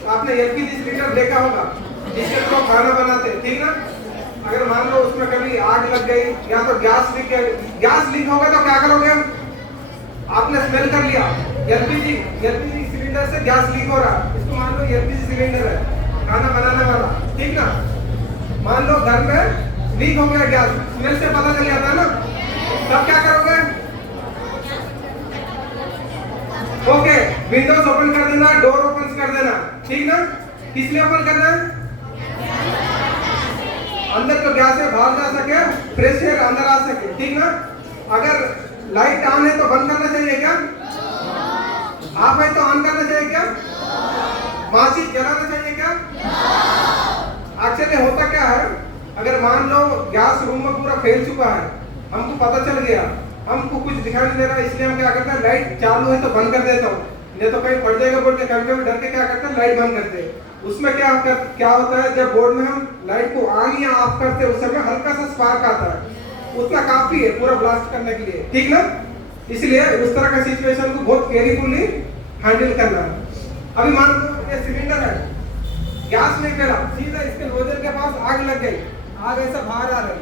आपने एलपीजी सिलेंडर देखा होगा जिसके थ्रू खाना बनाते हैं, ठीक ना? अगर मान लो उसमें कभी आग लग गई या तो गैस लीक होगा तो क्या करोगे? आपने स्मेल कर लिया एलपीजी सिलेंडर से गैस लीक हो रहा है, इसको मान लो एलपीजी सिलेंडर है खाना बनाने वाला, ठीक ना? मान लो घर में लीक हो गया गैस, स्मेल से पता चल जाता है ना, तब क्या करोगे? ओके, विंडोज ओपन कर देना, डोर ओपन कर देना, ठीक ना? किस लिए ओपन करना है? अंदर तो गैस है बाहर जा सके, फ्रेश एयर अंदर आ सके, ठीक ना? अगर लाइट ऑन है तो बंद करना चाहिए क्या? आप है तो ऑन करना चाहिए क्या? माचिस जलाना चाहिए क्या? एक्चुअली होता क्या है, अगर मान लो गैस रूम में पूरा फैल चुका है, हमको पता चल गया, हमको कुछ दिखाई नहीं दे रहा, इसलिए हम क्या करते हैं? लाइट चालू है तो बंद कर देता हूँ, नहीं तो कहीं पड़ जाएगा बोल के कभी डर के क्या करते हैं? लाइट बंद करते हैं। उसमें क्या होता है? जब बोर्ड में हम लाइट को ऑन या ऑफ करते हैं उस समय हल्का सा स्पार्क आता है, उतना काफी है पूरा ब्लास्ट करने के लिए, ठीक ना? इसलिए उस तरह का सिचुएशन को बहुत केयरफुली हैंडल करना है। अभी मान लो ये सिलेंडर है, गैस नहीं फैला, सीधा इसके नोजल के पास आग लग गई, आग ऐसा बाहर आ रही,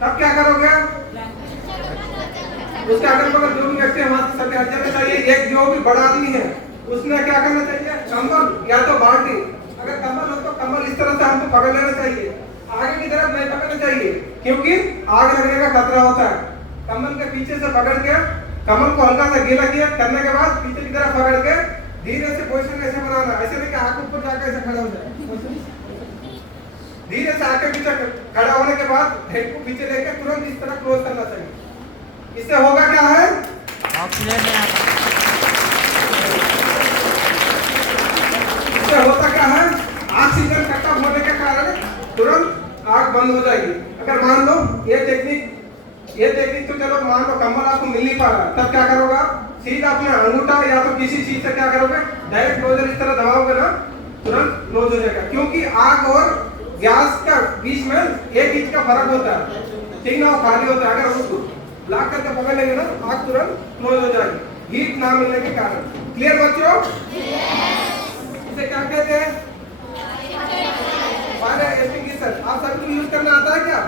तब क्या करोगे? उसके अगल बगल जो भी व्यक्ति हमारे सभी हट जाना चाहिए। एक जो भी बड़ा आदमी है उसने क्या करना चाहिए? कंबल या तो बाल्टी, अगर कंबल हो तो कंबल इस तरह से हमको पकड़ लेना चाहिए, आगे की तरफ नहीं पकड़ना चाहिए क्योंकि आग लगने का खतरा होता है। कंबल के पीछे से पकड़ के कमर को हल्का सा गीला किया करने के बाद पीछे की तरफ पकड़ के धीरे से पोजीशन ऐसे बनाना, ऐसे नहीं कि आंख ऊपर जाकर ऐसे खड़ा हो जाए, धीरे से आके पीछे खड़ा होने के बाद हेड को पीछे लेके तुरंत इस तरह क्लोज करना चाहिए। इससे होगा क्या है? इससे होता क्या है? ऑक्सीजन कट ऑफ होने के कारण तुरंत आग बंद हो जाएगी। अगर मान लो ये टेक्निक तो चलो मान लो कंबल आपको मिल नहीं पा रहा, तब क्या करोगे? सीधा अपना अंगूठा या तो किसी चीज से क्या करोगे? डायरेक्ट क्लोजर इस तरह दबाओगे ना, तुरंत क्लोज हो जाएगा, क्योंकि आग और गैस का बीच में 1 इंच का फर्क होता है, ठीक ना? वो खाली होता है, अगर उसको ब्लॉक करके पकड़ लेंगे ना, आग तुरंत क्लोज हो जाएगी हीट ना मिलने के कारण। क्लियर बच्चों? इसे क्या कहते हैं? Fire extinguisher. आप सभी को यूज करना आता है क्या?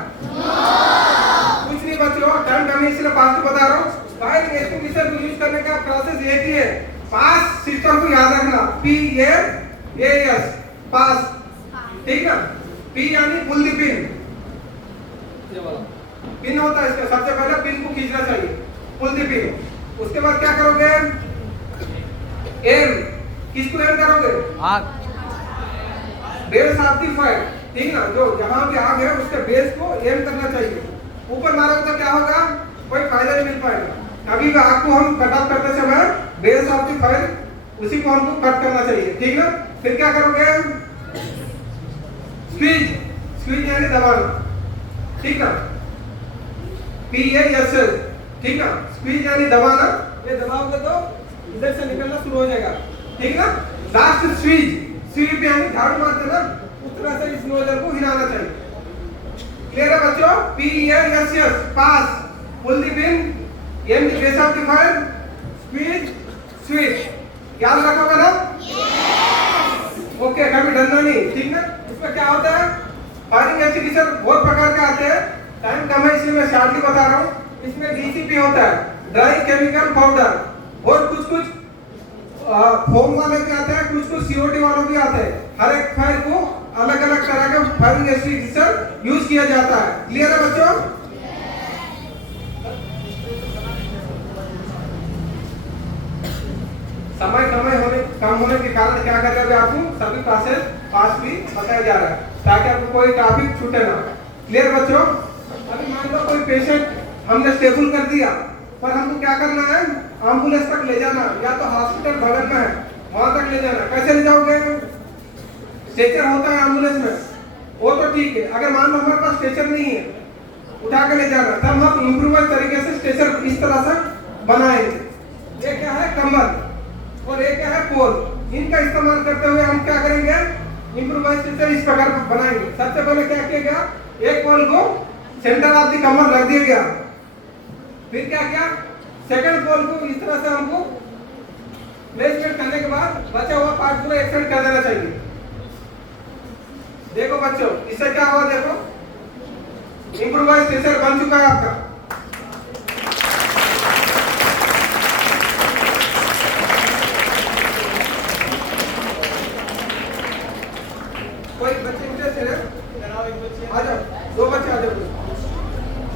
कुछ नहीं बच्चों, टर्म कमी इसलिए पास को बता रहा हूँ। फायर एक्सटिंग्विशर को यूज करने का प्रोसेस एक ही है, पास सिस्टम को याद रखना, PAS पास, ठीक ना? P यानी पुल दी पिन, पिन होता है इसका, सबसे पहले पिन को खींचना चाहिए, पुल दी पिन। उसके बाद क्या करोगे? एम, किसको एम करोगे? आग, बेस ऑफ द फायर, ठीक ना? जो जहां भी आग है उसके बेस को एम करना चाहिए। ऊपर मारोगे तो क्या होगा? कोई फायदा नहीं मिल पाएगा। कभी भी आग को हम कट ऑफ करते समय बेस ऑफ द फायर उसी को हमको कट करना चाहिए, ठीक ना? फिर क्या करोगे? स्क्वीज यानी दबाना, ठीक ना? PAS, ठीक ना? स्क्वीज यानी दबाना, ये दबाओगे तो इधर से निकलना शुरू हो जाएगा, ठीक ना? लास्ट स्वीप यानी झाड़ू मारते ना, उस तरह से इस नोजल को हिलाना चाहिए। क्लियर है बच्चों? PAS pass, pull the pin, aim the base of the fire, sweep. याद रखोगे ना? ओके, कभी डरना नहीं, ठीक ना? इसमें क्या होता है? फायरिंग एक्सटिंग्विशर बहुत प्रकार के आते हैं, टाइम कम है इसलिए मैं शॉर्टली बता रहा हूँ। इसमें DCP होता है, ड्राई केमिकल पाउडर, और कुछ फोम वाले भी आते हैं, कुछ COD वाले भी आते हैं। हर एक फायर को अलग अलग तरह के फायरिंग एक्सटिंग्विशर यूज किया जाता है। क्लियर है बच्चों? समय कम होने के कारण क्या कर रहे हैं आपको सभी क्लासेस पास भी बताया जा रहा है ताकि आपको कोई टॉपिक छूटे ना। क्लियर बच्चों? अभी मान लो कोई पेशेंट हमने स्टेबल कर दिया, पर हमको क्या करना है, एम्बुलेंस तक ले जाना, या तो हॉस्पिटल बगल में है वहां तक ले जाना। कैसे ले जाओगे? स्ट्रेचर होता है एम्बुलेंस में, वो तो ठीक है। अगर मान लो हमारे पास स्ट्रेचर नहीं है, उठा के ले जाना, तब हम इम्प्रूवाइज तरीके से स्ट्रेचर इस तरह से बनाएंगे। ये क्या है? कंबल, और ये क्या है? पोल। इनका इस्तेमाल करते हुए हम क्या करेंगे? इम्प्रूवाइज स्ट्रेचर इस प्रकार बनाएंगे। सबसे पहले क्या किया गया, एक पोल को सेंटर ऑफ द कंबल रख दिया गया, फिर क्या किया, सेकंड पोल को इस तरह से हमको प्लेसमेंट करने के बाद बचा हुआ पार्ट पूरा एक्सटेंड कर देना चाहिए। देखो बच्चों, इससे क्या हुआ, देखो इम्प्रूवाइज स्ट्रेचर बन चुका है आपका। कोई बच्चे इंटरेस्टेड है? आ जाओ, दो बच्चे आ जाओ,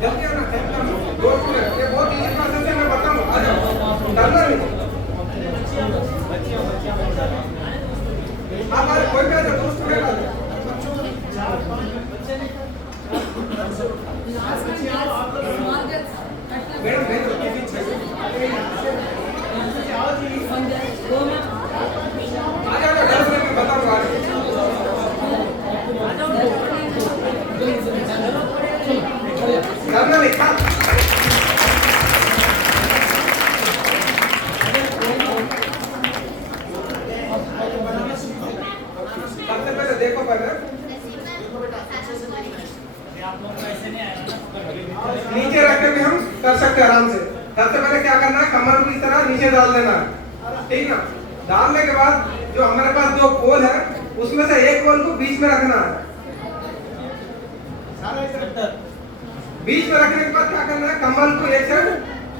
जल्दी आना, टाइम कम है। दो स्टूडेंट, ये बहुत इजी प्रोसेस है, मैं बताऊंगा, आ जाओ, डरना नहीं। आप आ, कोई भी आ जाओ, दो स्टूडेंट आ जाओ। करना नहीं था। सबसे पहले देखो, पहले नीचे रख के भी हम कर सकते हैं आराम से। सबसे पहले क्या करना है, कमर को इस तरह नीचे डाल देना है, ठीक ना। डालने के बाद जो हमारे पास दो पोल है, उसमें से एक पोल को बीच में रखना है। बीच में रखने के बाद क्या करना है, कमल को एक साइड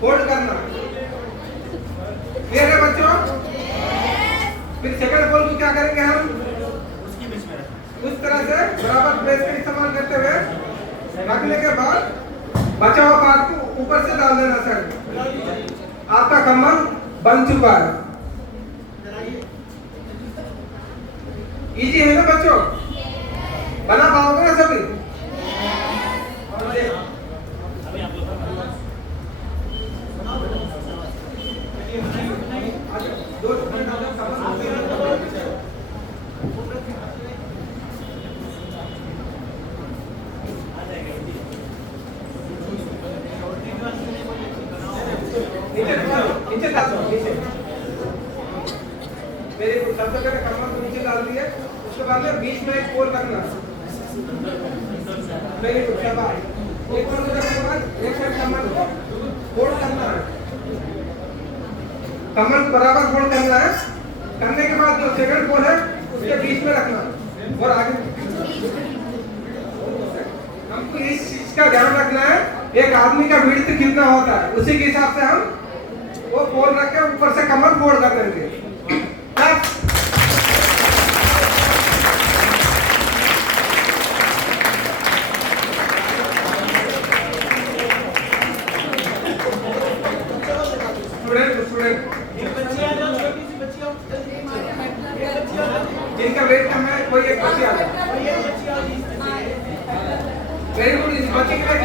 फोल्ड करना। क्लियर है बच्चों? फिर सेकंड पोल को क्या करेंगे हम, उस तरह से बराबर प्लेस का इस्तेमाल करते हुए रखने के बाद बचा हुआ पार्ट को ऊपर से डाल देना। साइड आपका कमल बन चुका है। इजी है ना बच्चों? बना पाओगे ना सभी? नीचे डाल दो, नीचे। मेरे को सबसे पहले कमर को नीचे डाल दिए, उसके बाद में बीच में एक पोल रखना। मेरे को शाबाश, एक पोल रखने के बाद एक साइड कमर को फोल्ड करना है, कमर को बराबर फोल्ड करना है। करने के बाद जो सेकंड पोल है उसके बीच में रखना और आगे। हमको इस चीज का ध्यान रखना है, एक आदमी का विड्थ कितना होता है, उसी के हिसाब से हम वो पोल रख के ऊपर से कमर फोल्ड कर देंगे। जिनका वेट कम है कोई एक बच्ची आ जाए। वेरी गुड, इस बच्चे के वेट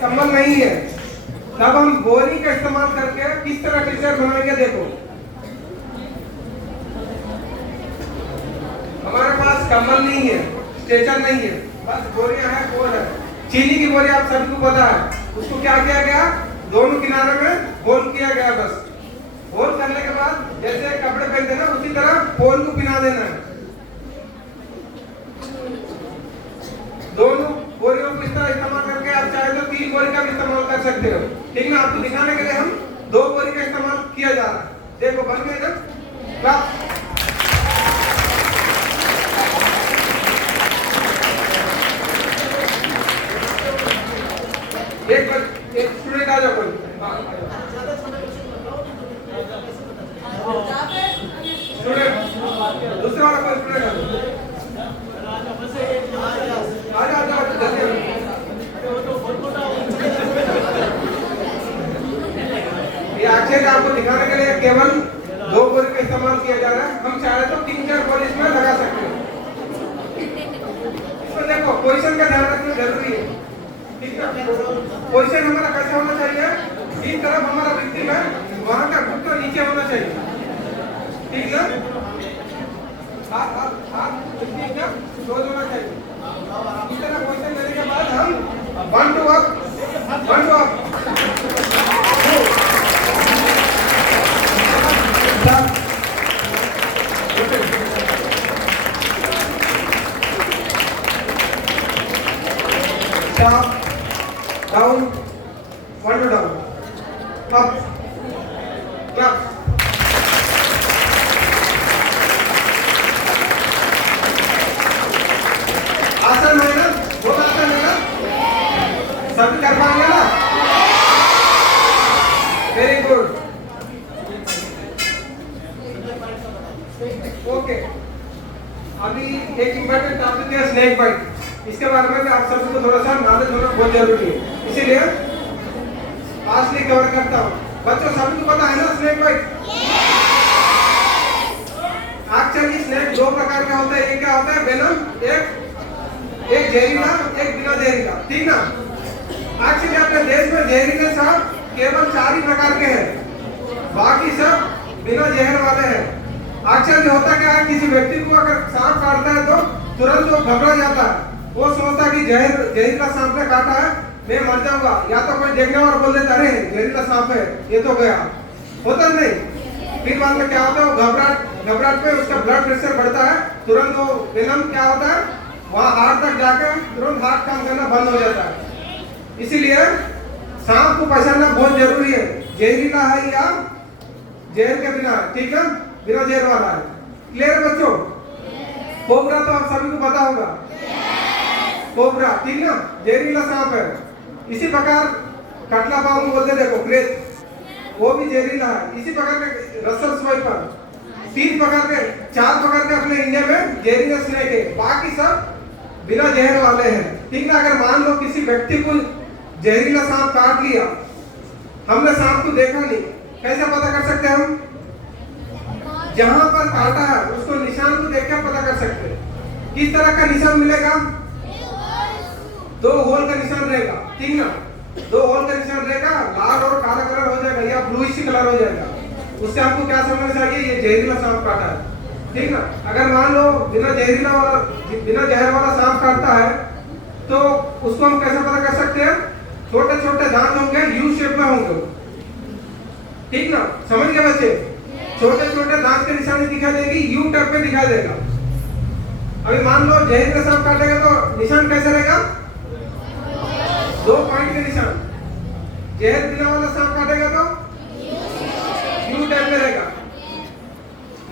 कंबल नहीं है, तब हम बोरी का इस्तेमाल करके किस तरह टीचर बनाएंगे। देखो हमारे पास कंबल नहीं है, स्ट्रेचर नहीं है, बस बोरियां है, पोल है। चीनी की बोरी आप सभी को पता है, उसको क्या किया गया, दोनों किनारे में होल किया गया। बस होल करने के बाद जैसे कपड़े पहनते ना उसी तरह पोल को पिना देना है। दोनों बोरियों को इस तरह इस्तेमाल करके आप चाहे तो 3 बोरी का भी इस्तेमाल कर सकते हो। ठीक ना, आपको दिखाने के लिए हम 2 बोरी का इस्तेमाल किया जा रहा है। देखो बन गए ना, क्लास। एक स्टूडेंट आ जाओ कोई। स्टूडेंट दूसरा वाला कोई स्टूडेंट आ जाओ जल्दी। ये अक्षय आपको दिखाने के लिए केवल 2 बोरी का इस्तेमाल किया जा रहा है। हम चाहे तो 3-4 बोरी इसमें लगा सकते हैं। इसमें देखो पोजीशन का ध्यान रखना जरूरी है। ठीक है, पोजीशन हमारा कैसा होना चाहिए, इस तरफ हमारा विक्टिम है, वहां का घुटना नीचे होना चाहिए। ठीक है, हाथ विक्टिम का क्लोज होना चाहिए। इस तरह पोजीशन लेने के बाद हम 1 2 up 1 2 up down, down, 1 2 down, up, clap. आसन है ना, बहुत आसन है ना, सभी कर पाएंगे ना? Very good. ओके, अभी एक इम्पोर्टेंट टॉपिक है स्नेक बाइट। इसके बारे में आप सभी को थोड़ा सा नॉलेज होना बहुत जरूरी है, इसीलिए फास्टली कवर करता हूँ। बच्चों सभी को पता है ना स्नेक बाइट? एक्चुअली स्नेक 2 प्रकार के होते हैं। एक क्या होता है, वेनम, एक जहरीला, एक बिना जहरीला। ठीक ना, एक्चुअली अपने देश में जहरीले सांप केवल 4 ही प्रकार के हैं, बाकी सब बिना जहर वाले हैं। एक्चुअली होता क्या है, किसी व्यक्ति को अगर सांप काटता है तो तुरंत वो घबरा जाता है। वो सोचता है कि जहरीला सांप ने काटा है, मैं मर जाऊंगा, या तो कोई देखने वाला बोल देता अरे जहरीला सांप है, ये तो गया। होता नहीं, फिर बाद में क्या होता है, वो घबराहट पे उसका ब्लड प्रेशर बढ़ता है, तुरंत वो वेनम क्या होता है, वहाँ हार्ट तक जाकर तुरंत हार्ट काम करना बंद हो जाता है। इसीलिए सांप को पहचानना बहुत जरूरी है, जहरीला है या जहर के बिना है। ठीक है, बिना जहर वाला है। क्लियर है बच्चों? कोबरा तो आप सभी को पता होगा, कोबरा, ठीक ना, जहरीला सांप है। इसी प्रकार कटला पाव बोलते देखो, क्रेज, वो भी जहरीला है। इसी प्रकार के रसल स्वाइपर, 3 प्रकार के 4 प्रकार के अपने इंडिया में जहरीला स्नेक है, बाकी सब बिना जहर वाले हैं। ठीक ना, अगर मान लो किसी व्यक्ति को जहरीला सांप काट लिया, हमने सांप को देखा नहीं, कैसे पता कर सकते हम? जहां पर काटा है उसको निशान को देख कर पता कर सकते हैं। किस तरह का निशान मिलेगा? 2 होल का निशान रहेगा। ठीक ना, 2 होल का निशान रहेगा, लाल और काला कलर हो जाएगा या ब्लूइश कलर हो जाएगा। उससे आपको क्या समझना चाहिए, ये जहरीला सांप काटा है। ठीक ना, अगर मान लो बिना जहर वाला सांप काटता है तो उसको हम कैसे पता कर सकते हैं? छोटे छोटे दांत होंगे, यू शेप में होंगे। ठीक ना, समझ गए बच्चे? छोटे छोटे दांत के निशान दिखा देगी, यू टाइप में दिखा देगा। अभी मान लो जहरीला सांप काटेगा तो निशान कैसे रहेगा? 2 पॉइंट के निशान। जहर बिना वाला सांप काटेगा तो यू टाइप में रहेगा।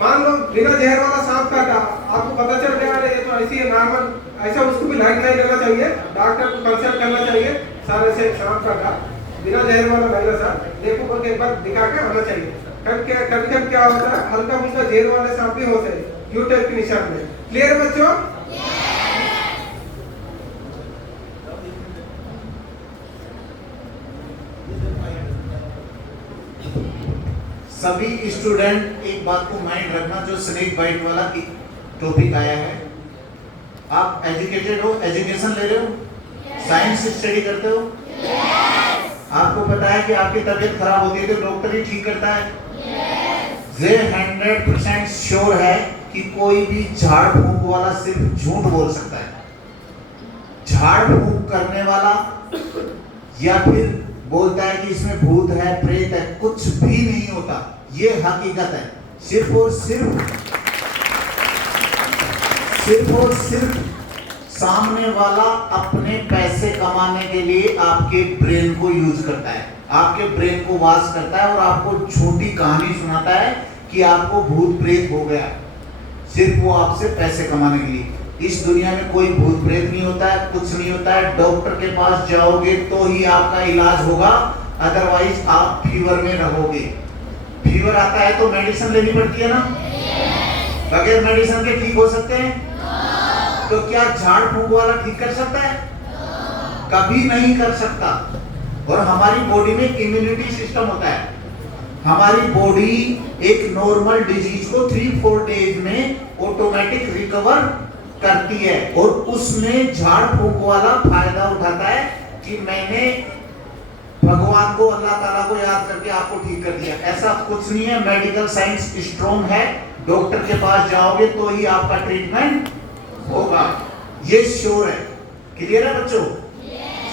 मान लो बिना जहर वाला सांप काटा, आपको पता चल गया ये तो ऐसी है नॉर्मल, ऐसा उसको भी लाइट नहीं देना चाहिए, डॉक्टर को कंसल्ट करना चाहिए। सारे से सांप काटा बिना जहर वाला महिला सांप, देखो करके एक बार दिखा के आना चाहिए। कभी क्या होता है, हल्का फुल्का जहर वाले सांप भी होते हैं यू टाइप के निशान में। क्लियर है बच्चों? सभी स्टूडेंट एक बात को माइंड रखना, जो स्नेक बाइट वाला टॉपिक आया है, आप एजुकेटेड हो, एजुकेशन ले रहे हो, साइंस स्टडी करते हो, आपको पता है कि आपकी तबीयत खराब होती है तो डॉक्टर ही ठीक करता है। ये 100% श्योर है कि कोई भी झाड़ फूंक वाला सिर्फ झूठ बोल सकता है। झाड़ फूक करने वाला या फिर बोलता है कि इसमें भूत है, प्रेत है, कुछ भी नहीं होता। ये हकीकत है। सिर्फ और सिर्फ सामने वाला अपने पैसे कमाने के लिए आपके ब्रेन को यूज करता है, आपके ब्रेन को वाश करता है और आपको झूठी कहानी सुनाता है कि आपको भूत प्रेत हो गया, सिर्फ वो आपसे पैसे कमाने के लिए। इस दुनिया में कोई भूत प्रेत नहीं होता है, कुछ नहीं होता है। डॉक्टर के पास जाओगे तो ही आपका इलाज होगा, अदरवाइज आप फीवर में रहोगे। फीवर आता है तो मेडिसिन लेनी पड़ती है ना, बगैर मेडिसिन के ठीक हो सकते हैं? तो क्या झाड़ फूक वाला ठीक कर सकता है? कभी नहीं कर सकता। और हमारी बॉडी में इम्यूनिटी सिस्टम होता है। हमारी बॉडी एक नॉर्मल डिजीज को 3-4 डेज में ऑटोमेटिक रिकवर करती है, और उसमें झाड़ फूक वाला फायदा उठाता है कि मैंने भगवान को, अल्लाह ताला को याद करके आपको ठीक कर दिया। ऐसा कुछ नहीं है। मेडिकल साइंस स्ट्रॉन्ग है। डॉक्टर के पास जाओगे तो ही आपका ट्रीटमेंट होगा, ये श्योर है। क्लियर है बच्चों?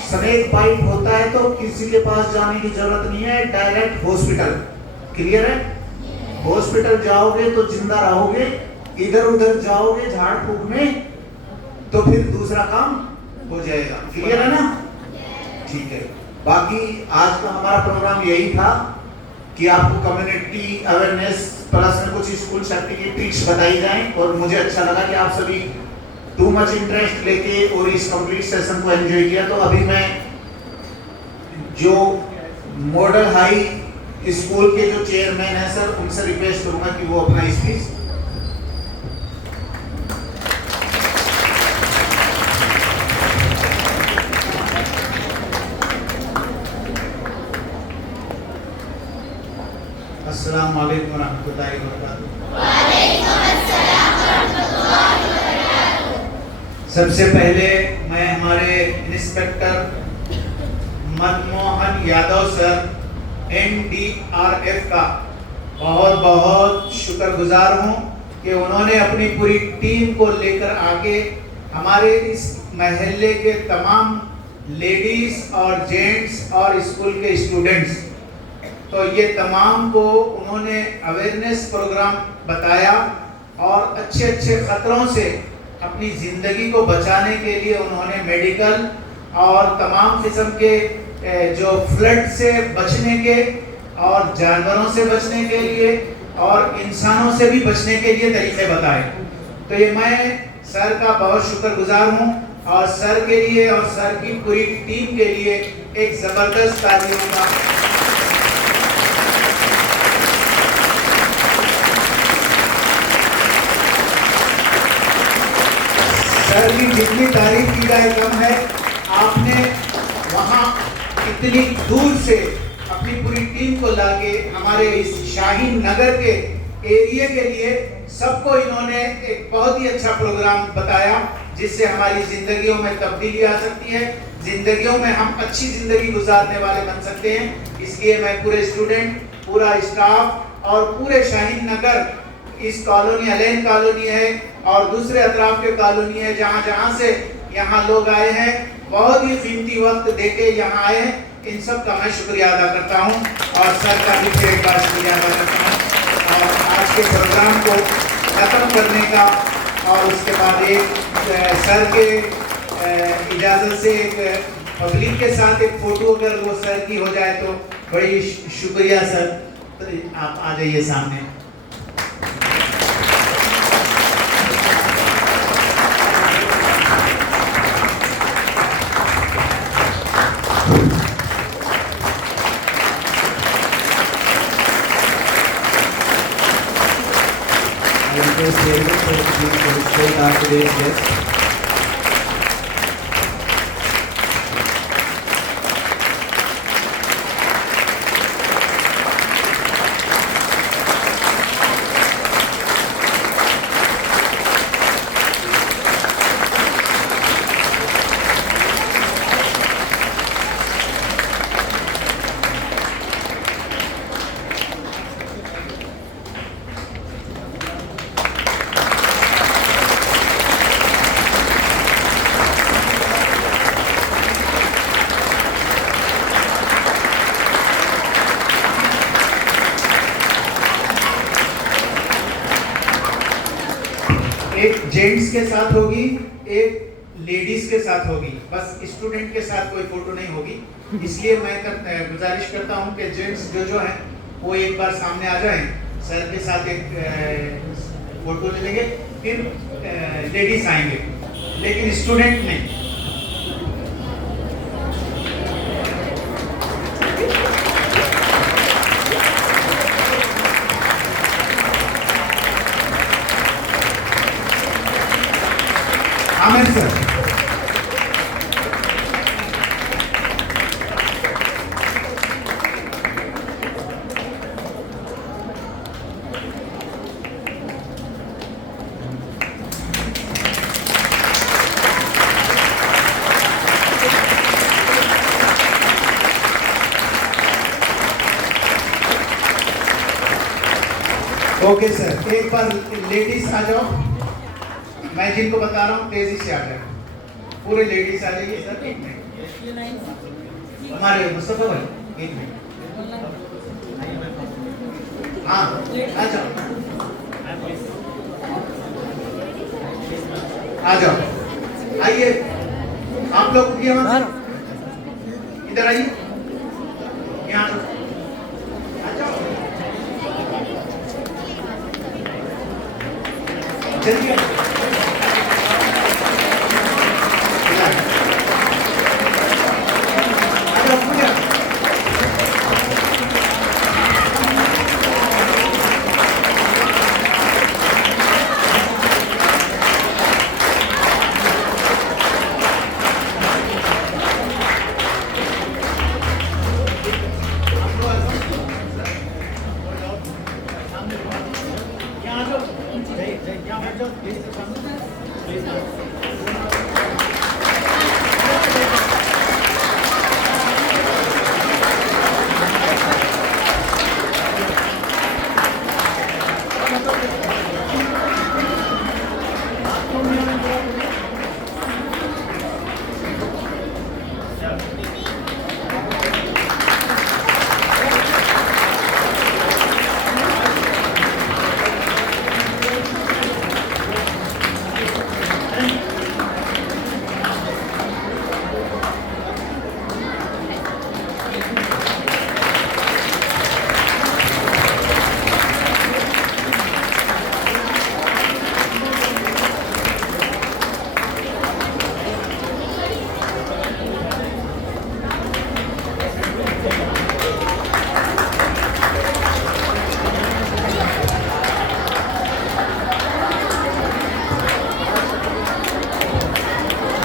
स्नेक बाइट होता है तो किसी के पास जाने की जरूरत नहीं है, डायरेक्ट हॉस्पिटल। क्लियर है? हॉस्पिटल जाओगे तो जिंदा रहोगे, इधर उधर जाओगे झाड़ फूक में तो फिर दूसरा काम हो जाएगा। क्लियर है ना? ठीक है। बाकी आज का हमारा प्रोग्राम यही था कि आपको कम्युनिटी अवेयरनेस प्लस में कुछ स्कूल सेफ्टी की ट्रिक्स बताई जाएं, और मुझे अच्छा लगा कि आप सभी टू मच इंटरेस्ट लेके और इस कंप्लीट सेशन को एंजॉय किया। तो अभी मैं जो मॉडल हाई स्कूल के जो चेयरमैन है सर, उनसे रिक्वेस्ट करूंगा कि वो अपना स्पीच। अस्सलाम वालेकुम रहमतुल्लाहि व बरकातुहू। वालेकुम अस्सलाम व रहमतुल्लाहि व बरकातुहू। सबसे पहले मैं हमारे inspector Manmohan Yadav sir NDRF का बहुत बहुत शुक्रगुजार हूँ कि उन्होंने अपनी पूरी टीम को लेकर आके हमारे इस महल्ले के तमाम लेडीज और जेंट्स और स्कूल के स्टूडेंट्स, तो ये तमाम को उन्होंने अवेयरनेस प्रोग्राम बताया और अच्छे अच्छे खतरों से अपनी ज़िंदगी को बचाने के लिए उन्होंने मेडिकल और तमाम किस्म के जो फ्लड से बचने के और जानवरों से बचने के लिए और इंसानों से भी बचने के लिए तरीके बताए। तो ये मैं सर का बहुत शुक्रगुजार हूँ, और सर के लिए और सर की पूरी टीम के लिए एक ज़बरदस्त तालियों का सर की जितनी तारीफ की जाए कम है। आपने वहाँ इतनी दूर से अपनी पूरी टीम को लाके हमारे इस शाहीन नगर के एरिया के लिए सबको इन्होंने एक बहुत ही अच्छा प्रोग्राम बताया, जिससे हमारी जिंदगियों में तब्दीली आ सकती है, जिंदगियों में हम अच्छी जिंदगी गुजारने वाले बन सकते हैं। इसलिए मैं पूरे स्टूडेंट, पूरा स्टाफ और पूरे शाहीन नगर, इस कॉलोनी अलेन कॉलोनी है और दूसरे अतराफ के कॉलोनी है, जहाँ से यहाँ लोग आए हैं, बहुत ही कीमती वक्त देके यहाँ आए हैं, इन सब का मैं शुक्रिया अदा करता हूँ और सर का भी फिर एक बार शुक्रिया अदा करता हूँ। और आज के प्रोग्राम को ख़त्म करने का और उसके बाद एक सर के इजाज़त से एक पब्लिक के साथ एक फ़ोटो अगर वो सर की हो जाए तो बड़ी शुक्रिया सर। तो आप आ जाइए सामने। Today's guest. एक जेंट्स के साथ होगी, एक लेडीज के साथ होगी, बस स्टूडेंट के साथ कोई फोटो नहीं होगी। इसलिए मैं गुजारिश करता हूं कि जेंट्स जो हैं वो एक बार सामने आ जाएं, सर के साथ एक फोटो ले लेंगे, फिर लेडीज आएंगे, लेकिन स्टूडेंट नहीं। आमिर सर, ओके सर, एक बार लेडीज आ जाओ, मैं जिनको बता रहा हूँ तेजी से आ जाए, पूरे लेडीज आ जाइए सर। एक मिनट, हमारे मुस्तफा भाई एक मिनट, हाँ आ जाओ, आ जाओ, आइए आप लोग भी इधर आइए, यहाँ आ जाओ, चलिए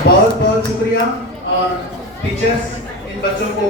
बहुत बहुत शुक्रिया। और टीचर्स इन बच्चों को